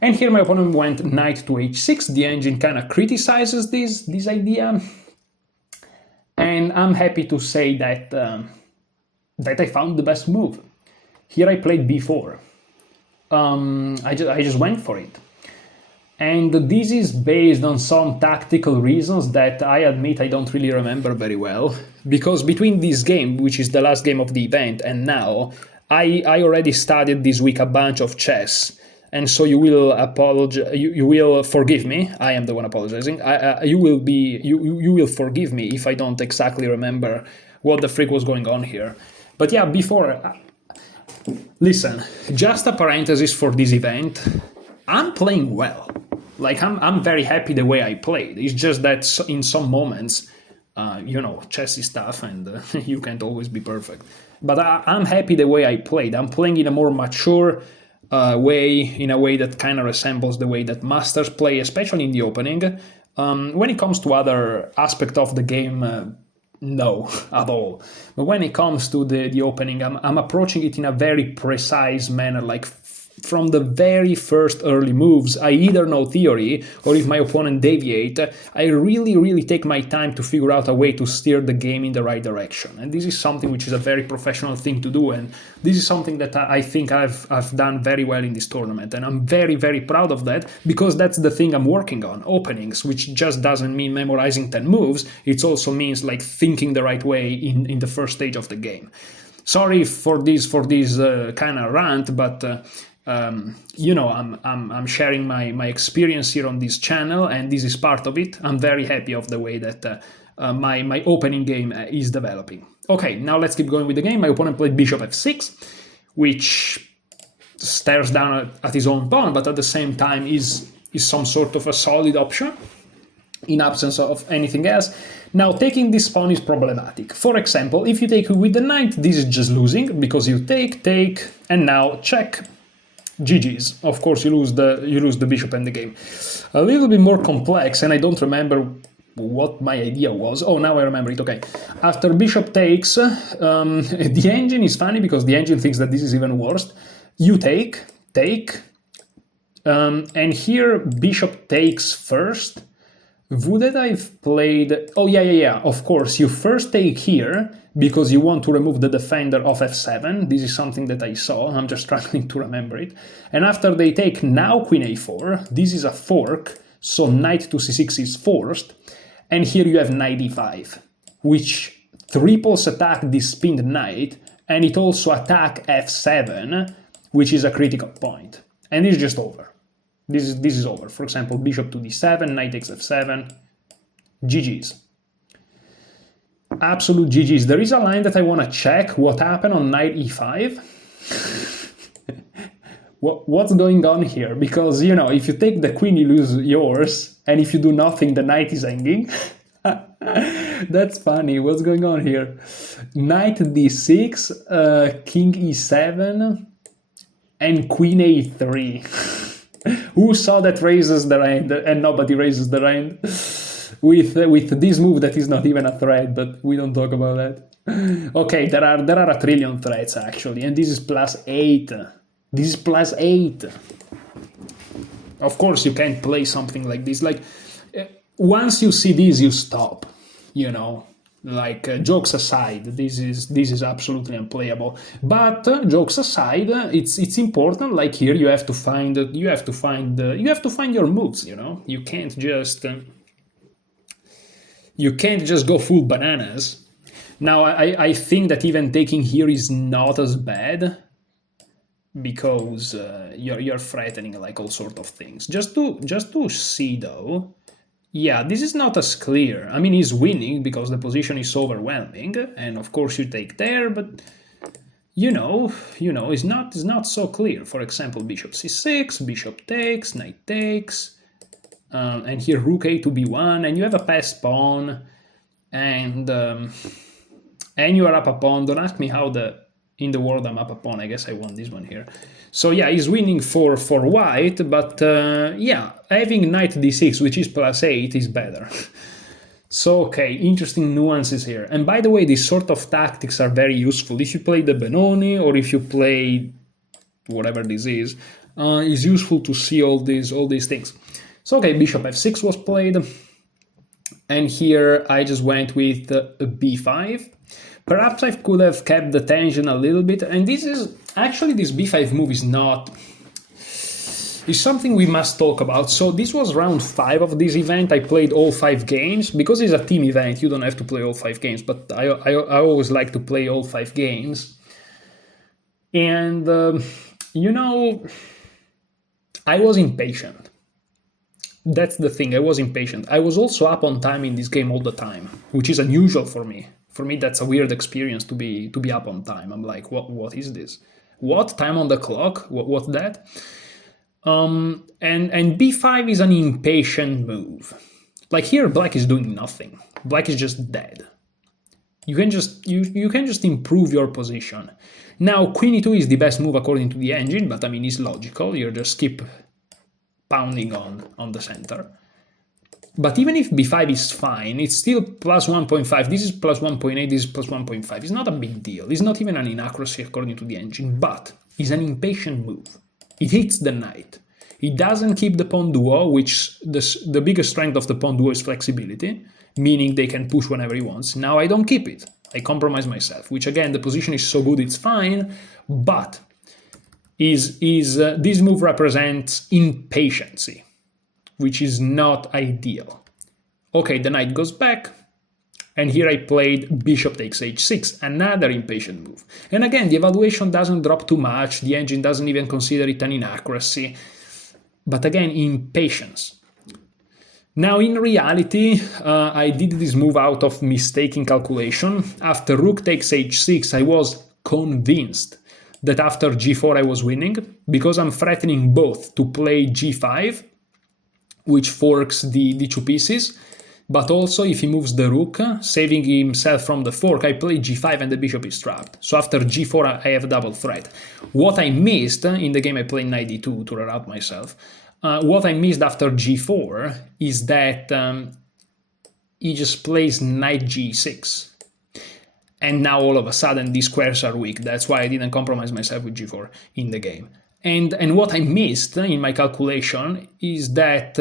And here my opponent went knight to h6. The engine kind of criticizes this idea. And I'm happy to say that, that I found the best move. Here I played b4. I just went for it. And this is based on some tactical reasons that I admit I don't really remember very well. Because between this game, which is the last game of the event, and now, I already studied this week a bunch of chess. And so you will you will forgive me. I am the one apologizing. You will forgive me if I don't exactly remember what the freak was going on here. But yeah, before, listen, just a parenthesis for this event. I'm playing well. Like, I'm very happy the way I played. It's just that in some moments, you know, chess is tough, and you can't always be perfect. But I'm happy the way I played. I'm playing in a more mature way, in a way that kind of resembles the way that masters play, especially in the opening. When it comes to other aspect of the game, no, at all. But when it comes to the opening, I'm approaching it in a very precise manner, like from the very first early moves, I either know theory, or if my opponent deviate, I really take my time to figure out a way to steer the game in the right direction. And this is something which is a very professional thing to do, and this is something that I think I've done very well in this tournament, and I'm very proud of that, because that's the thing I'm working on, openings, which just doesn't mean memorizing 10 moves, it also means like thinking the right way in the first stage of the game. Sorry for this kind of rant, but you know, I'm sharing my experience here on this channel, and this is part of it. I'm very happy of the way that my opening game is developing. Okay, now let's keep going with the game. My opponent played bishop f6, which stares down at his own pawn, but at the same time is some sort of a solid option in absence of anything else. Now, taking this pawn is problematic. For example, if you take with the knight, this is just losing, because you take, and now check, GG's. Of course, you lose the bishop and the game. A little bit more complex, and I don't remember what my idea was. Oh, now I remember it, okay. After bishop takes, the engine is funny, because the engine thinks that this is even worse. You take, and here bishop takes first. Would I've played... Oh, yeah, of course, you first take here, because you want to remove the defender of f7. This is something that I saw, I'm just struggling to remember it. And after they take, now queen a4, this is a fork, so knight to c6 is forced. And here you have knight e5, which triples attack this pinned knight, and it also attack f7, which is a critical point. And it's just over. This is over. For example, bishop to d7, knight takes f7, GG's. Absolute GG's. There is a line that I want to check. What happened on knight e5? What's going on here? Because, you know, if you take the queen, you lose yours, and if you do nothing, the knight is hanging. That's funny. What's going on here? Knight d6, king e7, and queen a3. Who saw that raises the hand and nobody raises the hand with this move that is not even a threat, but we don't talk about that. Okay, there are a trillion threats actually, and this is +8. This is +8. Of course, you can't play something like this. Like once you see this, you stop. You know. Like jokes aside, this is absolutely unplayable. But jokes aside, it's important. Like here, you have to find your moves. You know, you can't just go full bananas. Now, I think that even taking here is not as bad, because you're threatening like all sort of things. Just to see though. Yeah, this is not as clear. I mean, he's winning because the position is overwhelming, and of course you take there, but you know, it's not so clear. For example, bishop c6, bishop takes, knight takes, and here rook a to b1, and you have a passed pawn, and you are up a pawn. Don't ask me how in the world I'm up a pawn. I guess I won this one here. So yeah, he's winning for white, but yeah, having knight d6, which is +8, is better. So okay, interesting nuances here. And by the way, these sort of tactics are very useful. If you play the Benoni, or if you play whatever this is, it's useful to see all these things. So okay, bishop f6 was played, and here I just went with b5. Perhaps I could have kept the tension a little bit, and this b5 move is something we must talk about. So this was round 5 of this event. I played all 5 games. Because it's a team event, you don't have to play all 5 games, but I always like to play all 5 games. And, you know, I was impatient. That's the thing, I was impatient. I was also up on time in this game all the time, which is unusual for me. For me, that's a weird experience to be up on time. I'm like, what is this? What? Time on the clock? What's that? And b5 is an impatient move. Like here, black is doing nothing. Black is just dead. You can just improve your position. Now, queen e2 is the best move according to the engine, but I mean, it's logical. You just keep pounding on the center. But even if b5 is fine, it's still +1.5. This is +1.8, this is +1.5. It's not a big deal. It's not even an inaccuracy according to the engine, but it's an impatient move. it hits the knight. It doesn't keep the pawn duo, which the biggest strength of the pawn duo is flexibility, meaning they can push whenever he wants. Now I don't keep it. I compromise myself, which again, the position is so good it's fine, but this move represents impatience, which is not ideal. Okay, the knight goes back, and here I played bishop takes h6, another impatient move. And again, the evaluation doesn't drop too much, the engine doesn't even consider it an inaccuracy, but again, impatience. Now, in reality, I did this move out of mistaken calculation. After rook takes h6, I was convinced that after g4 I was winning, because I'm threatening both to play g5, which forks the two pieces, but also if he moves the rook, saving himself from the fork, I play g5 and the bishop is trapped. So after g4 I have a double threat. What I missed, in the game I played knight d2 to reroute myself, what I missed after g4 is that he just plays knight g6. And now all of a sudden these squares are weak. That's why I didn't compromise myself with g4 in the game. And what I missed in my calculation is that,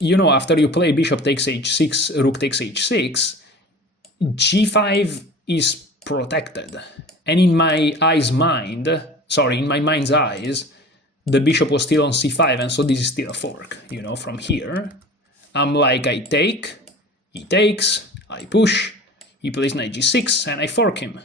after you play bishop takes h6, rook takes h6, g5 is protected. And in my mind's eyes, the bishop was still on c5, and so this is still a fork, from here. I'm like, I take, he takes, I push, he plays knight g6, and I fork him.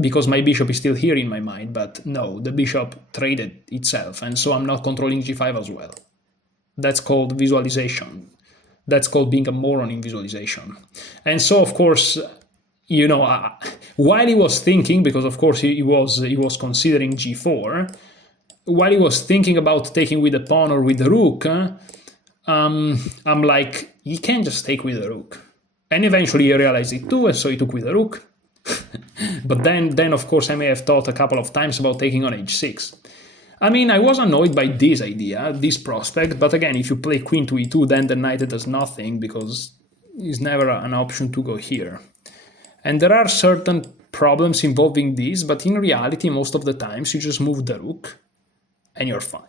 Because my bishop is still here in my mind, but no, the bishop traded itself, and so I'm not controlling g5 as well. That's called visualization. That's called being a moron in visualization. And so, of course, while he was thinking, because of course he was considering g4, while he was thinking about taking with the pawn or with the rook, I'm like, he can't just take with the rook. And eventually he realized it too, and so he took with the rook. But then of course I may have thought a couple of times about taking on h6. I mean, I was annoyed by this idea, this prospect, but again, if you play queen to e2, then the knight does nothing, because it's never an option to go here. And there are certain problems involving this, but in reality, most of the times you just move the rook and you're fine.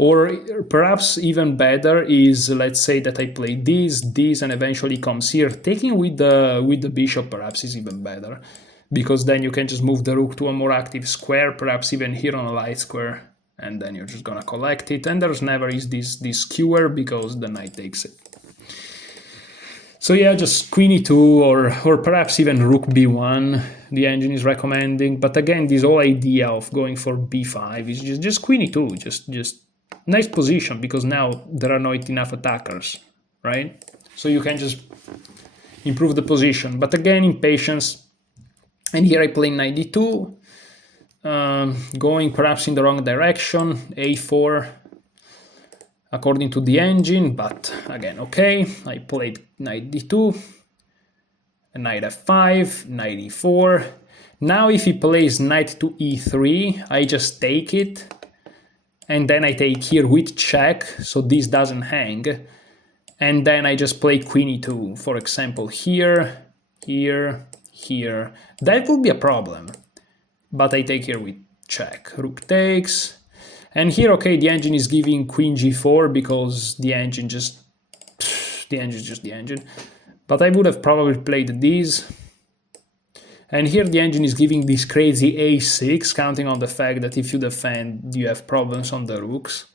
Or perhaps even better is, let's say that I play this, and eventually comes here. Taking with the bishop perhaps is even better, because then you can just move the rook to a more active square, perhaps even here on a light square, and then you're just gonna collect it. And there's never is this skewer because the knight takes it. So yeah, just queen e2 or perhaps even rook b1 the engine is recommending. But again, this whole idea of going for b5 is just queen e2, just nice position, because now there are not enough attackers, right? So you can just improve the position. But again, impatience. And here I play knight d2, going perhaps in the wrong direction, a4. According to the engine, but again, okay, I played knight d2, knight f5, knight e4. Now if he plays knight to e3, I just take it, and then I take here with check, so this doesn't hang, and then I just play queen e2, for example, here, here, here. That would be a problem, but I take here with check, rook takes. And here, okay, the engine is giving queen g4 because the engine is just the engine. But I would have probably played this. And here the engine is giving this crazy a6, counting on the fact that if you defend, you have problems on the rooks.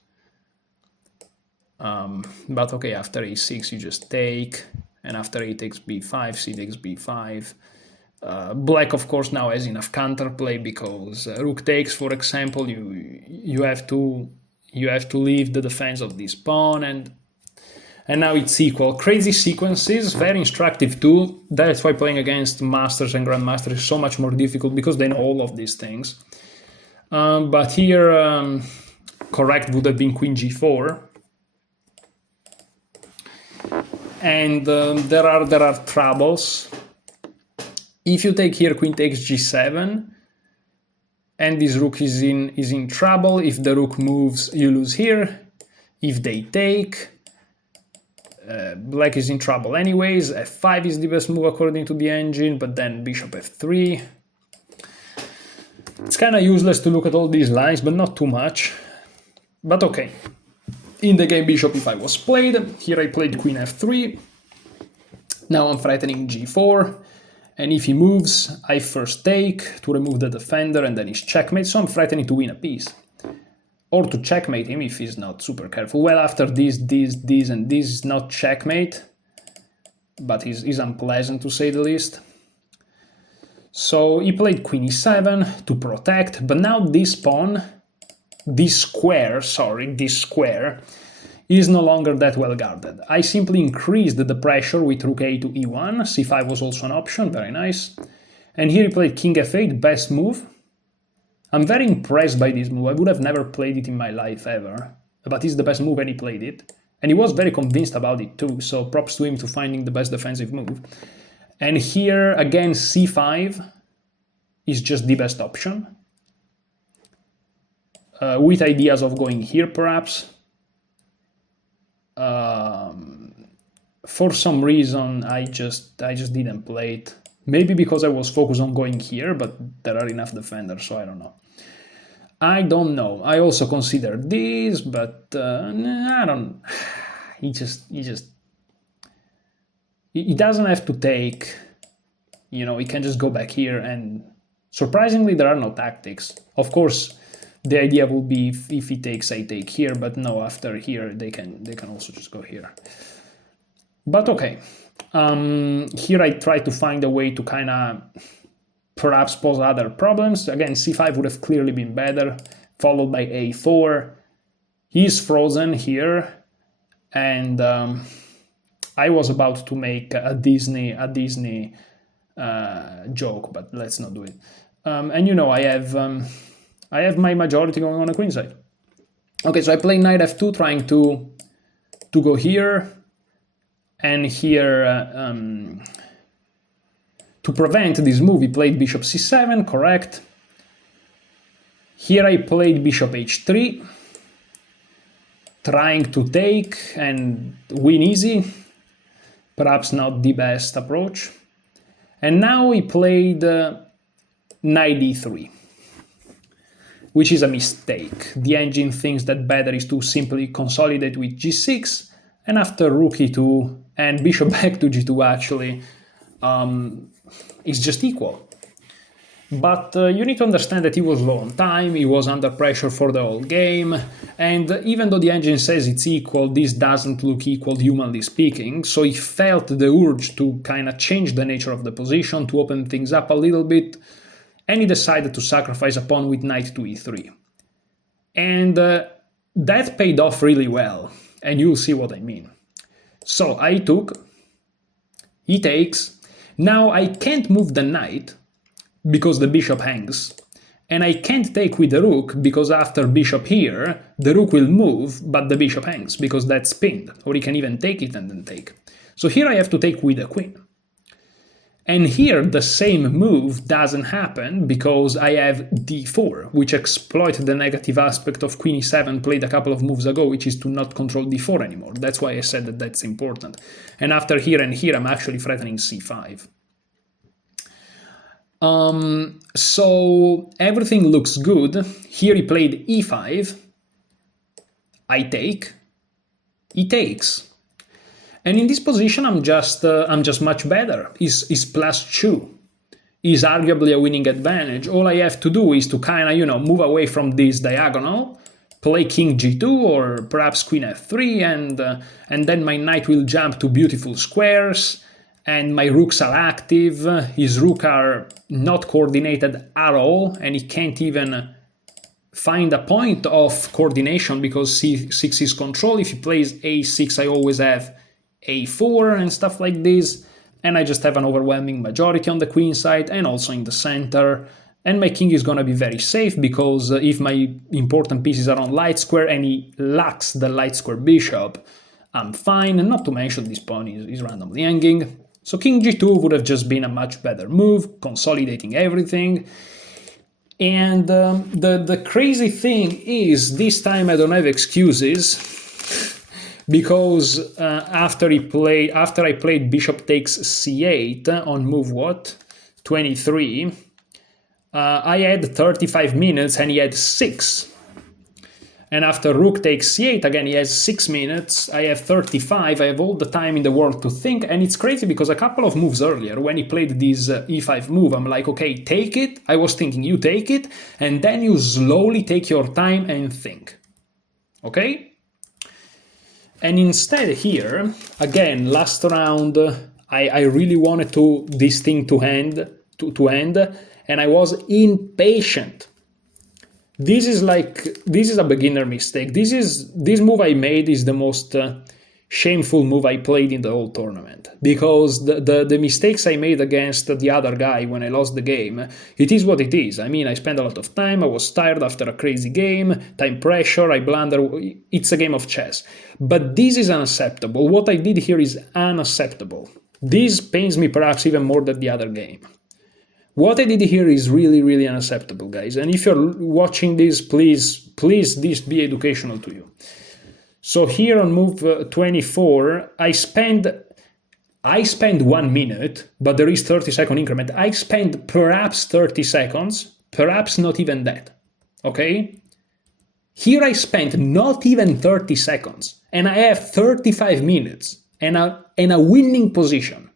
But okay, after a6 you just take, and after a takes b5, c takes b5. Black, of course, now has enough counterplay because rook takes, for example, you have to leave the defense of this pawn, and now it's equal. Crazy sequences, very instructive too. That's why playing against masters and grandmasters is so much more difficult, because they know all of these things. But here, correct would have been queen g4. And there are troubles. If you take here queen takes g7, and this rook is in trouble. If the rook moves, you lose here. If they take, black is in trouble anyways. f5 is the best move according to the engine, but then bishop f3. It's kind of useless to look at all these lines, but not too much. But okay. In the game, bishop e5 was played. Here I played queen f3. Now I'm threatening g4. And if he moves, I first take to remove the defender, and then he's checkmate. So I'm threatening to win a piece. Or to checkmate him if he's not super careful. Well, after this, and this is not checkmate. But he's unpleasant to say the least. So he played queen e7 to protect, but now this pawn, this square, is no longer that well guarded. I simply increased the pressure with rook a to e1, c5 was also an option, very nice. And here he played king f8, best move. I'm very impressed by this move, I would have never played it in my life ever, but it's the best move and he played it. And he was very convinced about it too, so props to him to finding the best defensive move. And here, again, c5 is just the best option. With ideas of going here, perhaps. For some reason, I just didn't play it. Maybe because I was focused on going here, but there are enough defenders, so I don't know. I don't know. I also considered this, but I don't... He doesn't have to take, you know, he can just go back here, and surprisingly there are no tactics. Of course, the idea will be if he takes, I take here, but no, after here they can also just go here. But okay, here I try to find a way to kind of perhaps pose other problems. Again, c5 would have clearly been better, followed by a4. He's frozen here, and I was about to make a Disney joke, but let's not do it. And you know, I have my majority going on the queen side. Okay, so I play knight f2, trying to go here, and here to prevent this move, he played bishop c7, correct. Here I played bishop h3, trying to take and win easy. Perhaps not the best approach. And now he played knight d3, which is a mistake. The engine thinks that better is to simply consolidate with g6, and after rook e2 and bishop back to g2 actually, is just equal. But you need to understand that he was low on time, he was under pressure for the whole game, and even though the engine says it's equal, this doesn't look equal humanly speaking, so he felt the urge to kind of change the nature of the position, to open things up a little bit, and he decided to sacrifice a pawn with knight to e3. And that paid off really well, and you'll see what I mean. So I took, he takes, now I can't move the knight, because the bishop hangs, and I can't take with the rook because after bishop here, the rook will move, but the bishop hangs because that's pinned, or he can even take it and then take. So here I have to take with the queen. And here the same move doesn't happen because I have d4, which exploits the negative aspect of queen e7 played a couple of moves ago, which is to not control d4 anymore. That's why I said that that's important. And after here and here, I'm actually threatening c5. So everything looks good. Here he played e5. I take. He takes. And in this position, I'm just much better. He's +2. Is arguably a winning advantage. All I have to do is to kind of, you know, move away from this diagonal, play king g2 or perhaps queen f3, and then my knight will jump to beautiful squares. And my rooks are active, his rooks are not coordinated at all, and he can't even find a point of coordination because c6 is control. If he plays a6, I always have a4 and stuff like this, and I just have an overwhelming majority on the queen side and also in the center. And my king is gonna be very safe because if my important pieces are on light square and he lacks the light square bishop, I'm fine, and not to mention this pawn is randomly hanging. So king g2 would have just been a much better move, consolidating everything. And the crazy thing is, this time I don't have excuses, because after I played bishop takes c8 on move what? 23, I had 35 minutes and he had 6. And after rook takes c8, again, he has 6 minutes. I have 35. I have all the time in the world to think. And it's crazy because a couple of moves earlier, when he played this e5 move, I'm like, okay, take it. I was thinking, you take it. And then you slowly take your time and think. Okay? And instead here, again, last round, I really wanted this thing to end. And I was impatient. This is a beginner mistake. This move I made is the most shameful move I played in the whole tournament, because the mistakes I made against the other guy when I lost the game, it is what it is. I mean, I spent a lot of time, I was tired after a crazy game, time pressure, I blunder, it's a game of chess. But this is unacceptable. What I did here is unacceptable. This pains me perhaps even more than the other game. What I did here is really, really unacceptable, guys. And if you're watching this, please, this be educational to you. So here on move 24, I spend 1 minute, but there is 30-second increment. I spend perhaps 30 seconds, perhaps not even that, okay? Here I spent not even 30 seconds, and I have 35 minutes and a winning position,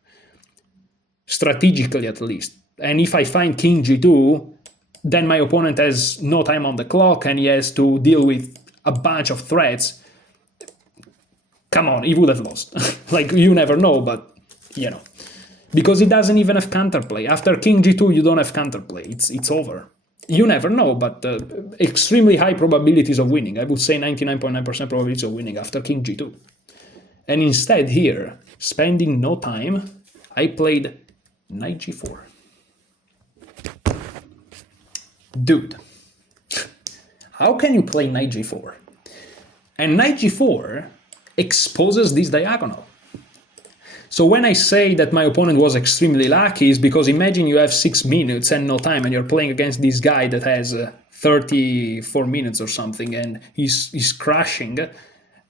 strategically at least. And if I find king g2, then my opponent has no time on the clock and he has to deal with a bunch of threats. Come on, he would have lost. Like, you never know, but, you know. Because he doesn't even have counterplay. After king g2, you don't have counterplay. It's over. You never know, but extremely high probabilities of winning. I would say 99.9% probabilities of winning after king g2. And instead here, spending no time, I played knight g4. Dude, how can you play knight g4? And knight g4 exposes this diagonal. So when I say that my opponent was extremely lucky, is because imagine you have 6 minutes and no time, and you're playing against this guy that has 34 minutes or something, and he's crashing,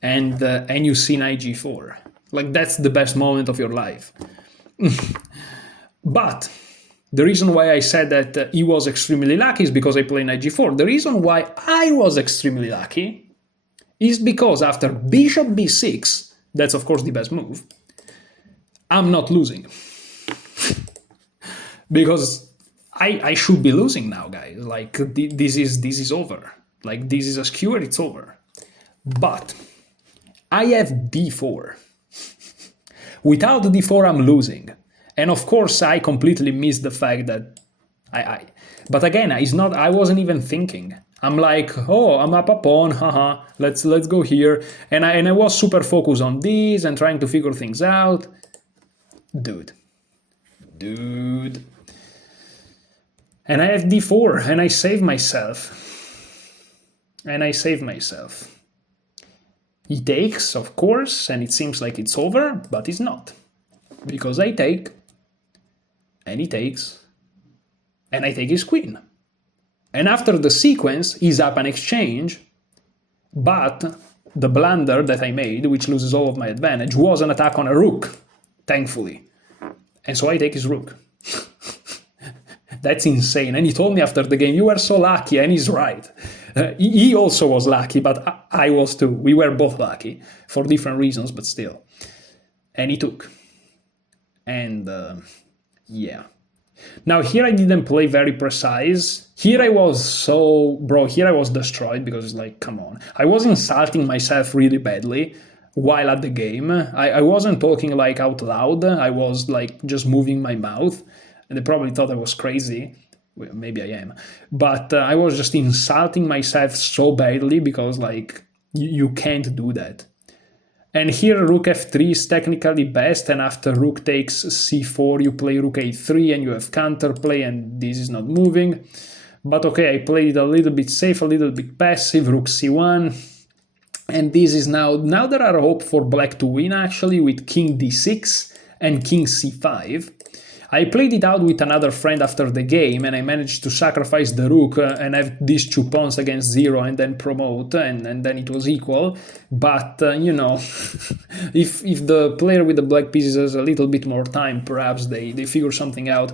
and you see knight g4. Like, that's the best moment of your life. But the reason why I said that he was extremely lucky is because I played knight g4. The reason why I was extremely lucky is because after bishop b6, that's of course the best move, I'm not losing. Because I should be losing now, guys. Like, this is over. Like, this is a skewer, it's over. But I have d4. Without d4, I'm losing. And of course, I completely missed the fact that but again, I wasn't even thinking. I'm like, oh, I'm up a pawn, haha, let's go here. And I was super focused on this and trying to figure things out. Dude. And I have d4, and I save myself. He takes, of course, and it seems like it's over, but it's not. Because I take, and he takes, and I take his queen. And after the sequence, he's up an exchange, but the blunder that I made, which loses all of my advantage, was an attack on a rook, thankfully. And so I take his rook. That's insane. And he told me after the game, you were so lucky, and he's right. He also was lucky, but I was too. We were both lucky, for different reasons, but still. And he took. And yeah. Now here I didn't play very precise. Here I was here I was destroyed, because it's like, come on. I was insulting myself really badly while at the game. I wasn't talking like out loud. I was like just moving my mouth, and they probably thought I was crazy. Well, maybe I am. But I was just insulting myself so badly, because like you can't do that. And here rook f3 is technically best, and after rook takes c4 you play rook a3 and you have counterplay, and this is not moving. But okay, I played it a little bit safe, a little bit passive, rook c1. And this is now there are hope for black to win actually, with king d6 and king c5. I played it out with another friend after the game, and I managed to sacrifice the rook and have these 2 pawns against 0 and then promote, and then it was equal. But, you know, if the player with the black pieces has a little bit more time, perhaps they figure something out.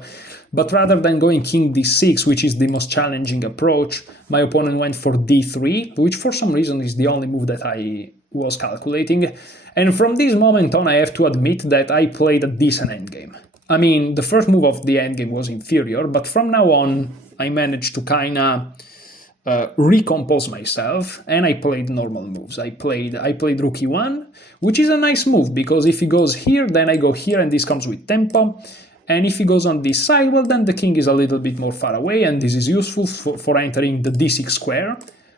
But rather than going king d6, which is the most challenging approach, my opponent went for d3, which for some reason is the only move that I was calculating. And from this moment on, I have to admit that I played a decent endgame. I mean, the first move of the endgame was inferior, but from now on, I managed to kinda recompose myself, and I played normal moves. I played rook e1, which is a nice move, because if he goes here, then I go here, and this comes with tempo. And if he goes on this side, well, then the king is a little bit more far away, and this is useful for entering the d6 square.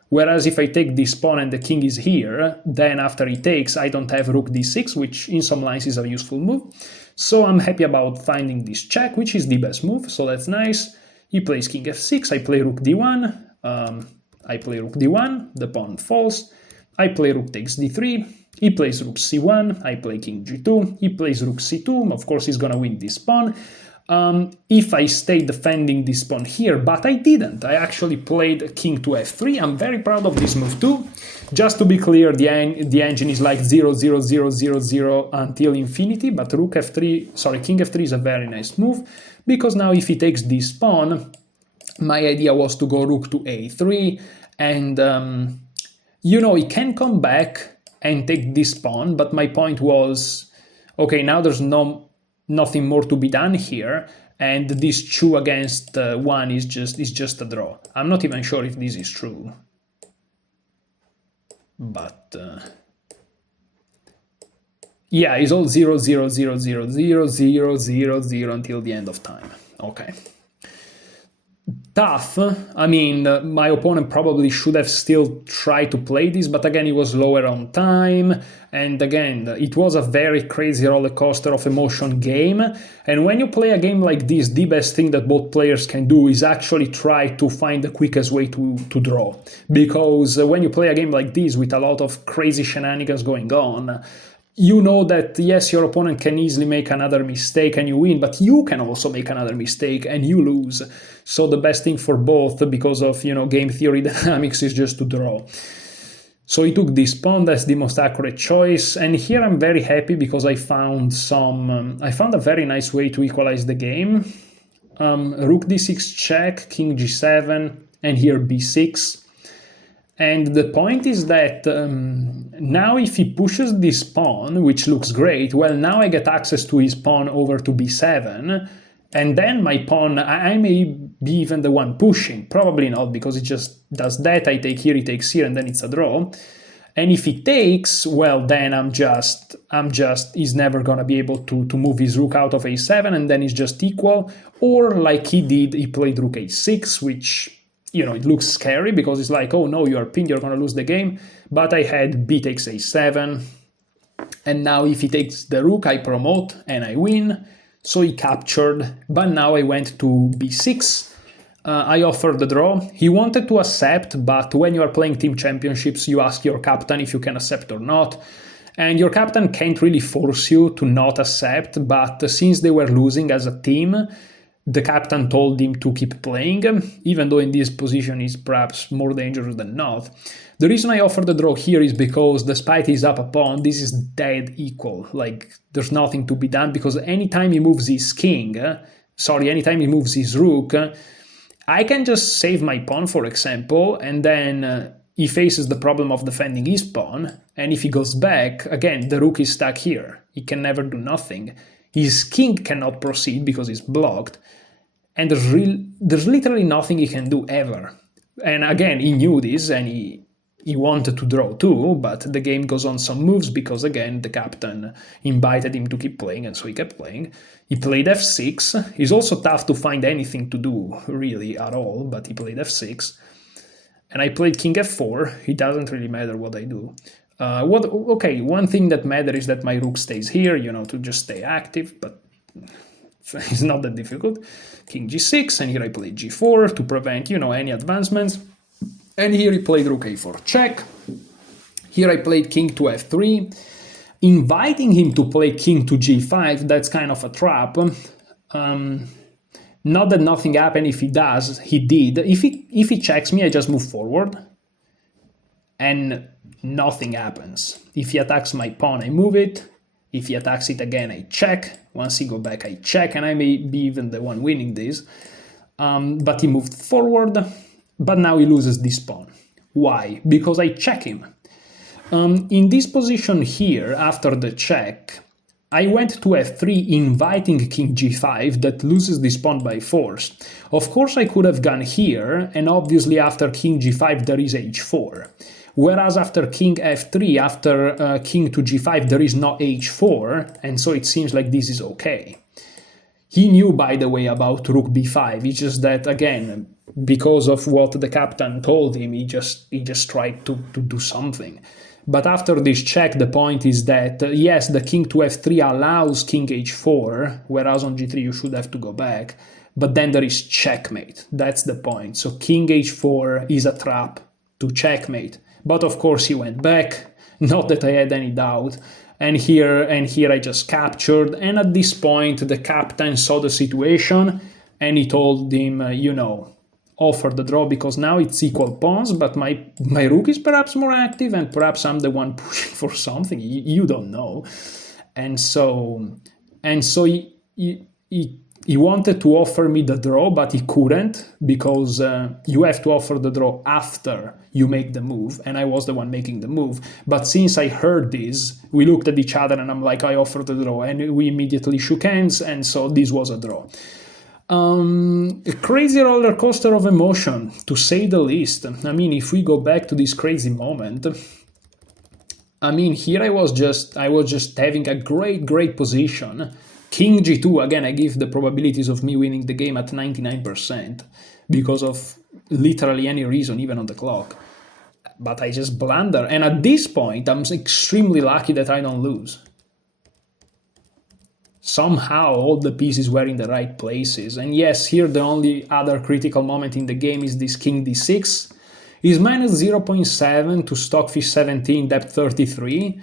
Whereas if I take this pawn and the king is here, then after he takes, I don't have rook d6, which in some lines is a useful move. So I'm happy about finding this check, which is the best move, so that's nice. He plays king f6, I play rook d1, the pawn falls. I play rook takes d3, he plays rook c1, I play king g2, he plays rook c2, of course he's gonna win this pawn. If I stay defending this pawn here, but I didn't. I actually played king to f3. I'm very proud of this move too. Just to be clear, the engine is like 0, 0, 0, 0, 0 until infinity, but king f3 is a very nice move, because now if he takes this pawn, my idea was to go rook to a3, and you know, he can come back and take this pawn, but my point was, okay, now there's nothing more to be done here, and this 2 against 1 is just a draw. I'm not even sure if this is true, but yeah, it's all 0, 0, 0, 0, 0, 0, 0, 0 until the end of time. Okay. Tough. I mean, my opponent probably should have still tried to play this, but again, it was lower on time, and again, it was a very crazy roller coaster of emotion game. And when you play a game like this, the best thing that both players can do is actually try to find the quickest way to draw. Because when you play a game like this with a lot of crazy shenanigans going on, you know that, yes, your opponent can easily make another mistake and you win, but you can also make another mistake and you lose. So the best thing for both, because of, you know, game theory dynamics, is just to draw. So he took this pawn, that's the most accurate choice, and here I'm very happy because I found a very nice way to equalize the game. Rook d6 check, king g7, and here b6. And the point is that now if he pushes this pawn, which looks great, well, now I get access to his pawn over to b7, and then my pawn, I may be even the one pushing. Probably not, because it just does that, I take here, he takes here, and then it's a draw. And if he takes, well, then he's never gonna be able to move his rook out of a7, and then it's just equal. Or like he did, he played rook a6, which, you know, it looks scary because it's like, oh no, you are pinned, you're gonna lose the game. But I had b takes a7, and now if he takes the rook, I promote and I win. So he captured, but now I went to b6. I offered the draw. He wanted to accept, but when you are playing team championships, you ask your captain if you can accept or not. And your captain can't really force you to not accept, but since they were losing as a team, the captain told him to keep playing, even though in this position is perhaps more dangerous than not. The reason I offered the draw here is because despite he's up a pawn, this is dead equal. Like, there's nothing to be done, because anytime he moves his anytime he moves his rook, I can just save my pawn, for example, and then he faces the problem of defending his pawn, and if he goes back, again, the rook is stuck here. He can never do nothing. His king cannot proceed because it's blocked, and there's literally nothing he can do ever. And again, he knew this, and he wanted to draw too, but the game goes on some moves because, again, the captain invited him to keep playing, and so he kept playing. He played f6. It's also tough to find anything to do, really, at all, but he played f6. And I played king f4. It doesn't really matter what I do. One thing that matters is that my rook stays here, you know, to just stay active, but it's not that difficult. King g6, and here I played g4 to prevent, you know, any advancements. And here he played rook a4 check. Here I played king to f3. Inviting him to play king to g5, that's kind of a trap. Not that nothing happened. If he does, he did. If he checks me, I just move forward, and nothing happens. If he attacks my pawn, I move it. If he attacks it again, I check. Once he go back, I check, and I may be even the one winning this. But he moved forward, but now he loses this pawn. Why? Because I check him. In this position here, after the check, I went to f3 inviting king g5 that loses this pawn by force. Of course I could have gone here, and obviously after king g5 there is h4. Whereas after king f3, after king to g5 there is no h4, and so it seems like this is okay. He knew, by the way, about rook b5, it's just that, again, because of what the captain told him, he just tried to do something. But after this check, the point is that, yes, the king to f3 allows king h4, whereas on g3 you should have to go back, but then there is checkmate. That's the point. So king h4 is a trap to checkmate. But of course he went back, not that I had any doubt. And here I just captured, and at this point the captain saw the situation and he told him, offer the draw, because now it's equal pawns, but my rook is perhaps more active, and perhaps I'm the one pushing for something. You don't know. And so he wanted to offer me the draw, but he couldn't, because you have to offer the draw after you make the move, and I was the one making the move. But since I heard this, we looked at each other and I'm like, I offered the draw, and we immediately shook hands, and so this was a draw. A crazy roller coaster of emotion, to say the least. I mean, if we go back to this crazy moment, I mean, here I was just having a great position. King g2, again, I give the probabilities of me winning the game at 99% because of literally any reason, even on the clock. But I just blunder, and at this point I'm extremely lucky that I don't lose. Somehow all the pieces were in the right places. And yes, here the only other critical moment in the game is this king d6. Is minus 0.7 to stockfish 17, depth 33.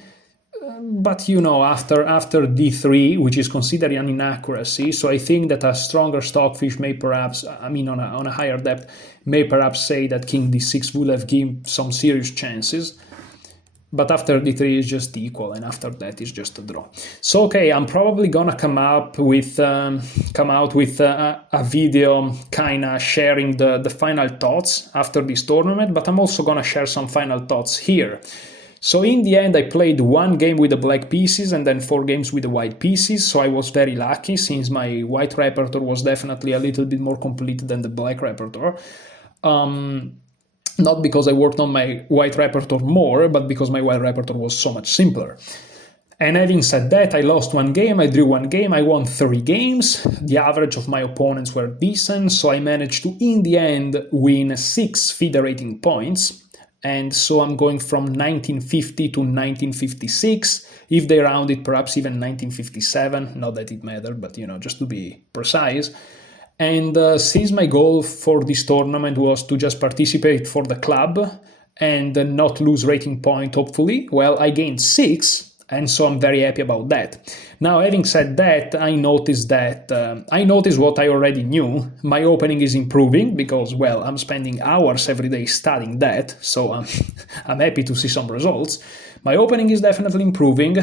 But after d3, which is considered an inaccuracy, so I think that a stronger stockfish may perhaps, on a higher depth, may perhaps say that king d6 would have given some serious chances. But after d3 is just equal, and after that is just a draw. So okay, I'm probably gonna come out with a video kinda sharing the final thoughts after this tournament, but I'm also gonna share some final thoughts here. So in the end I played 1 game with the black pieces and then 4 games with the white pieces, so I was very lucky since my white repertoire was definitely a little bit more complete than the black repertoire. Not because I worked on my white repertoire more, but because my white repertoire was so much simpler. And having said that, I lost 1 game, I drew 1 game, I won 3 games. The average of my opponents were decent, so I managed to, in the end, win 6 FIDE rating points. And so I'm going from 1950 to 1956. If they round it, perhaps even 1957. Not that it mattered, but just to be precise. And since my goal for this tournament was to just participate for the club and not lose rating point, hopefully, well, I gained 6, and so I'm very happy about that. Now, having said that, I noticed what I already knew. My opening is improving because, well, I'm spending hours every day studying that, so I'm happy to see some results. My opening is definitely improving.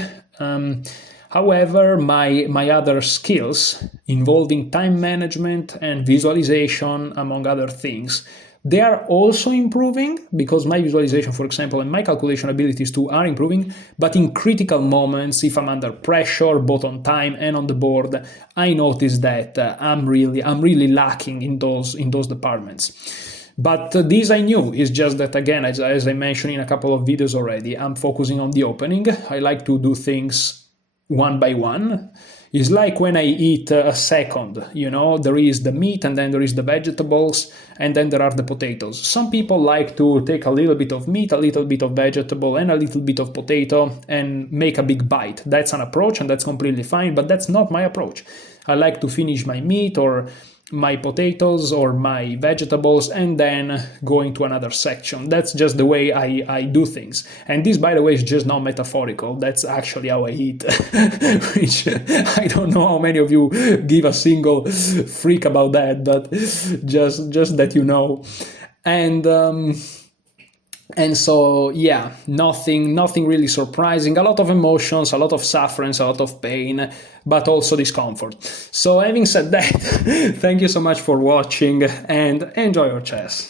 However, my other skills involving time management and visualization, among other things, they are also improving, because my visualization, for example, and my calculation abilities too are improving, but in critical moments, if I'm under pressure, both on time and on the board, I notice that I'm really lacking in those departments. But this I knew. It's just that, again, as I mentioned in a couple of videos already, I'm focusing on the opening. I like to do things one by one. It's like when I eat a second, there is the meat and then there is the vegetables and then there are the potatoes. Some people like to take a little bit of meat, a little bit of vegetable and a little bit of potato and make a big bite. That's an approach and that's completely fine, but that's not my approach. I like to finish my meat or my potatoes or my vegetables and then going to another section. That's just the way I do things. And this, by the way, is just not metaphorical. That's actually how I eat, which I don't know how many of you give a single freak about that, but just that you know. And so, yeah, nothing really surprising. A lot of emotions, a lot of sufferance, a lot of pain, but also discomfort. So having said that, thank you so much for watching and enjoy your chess.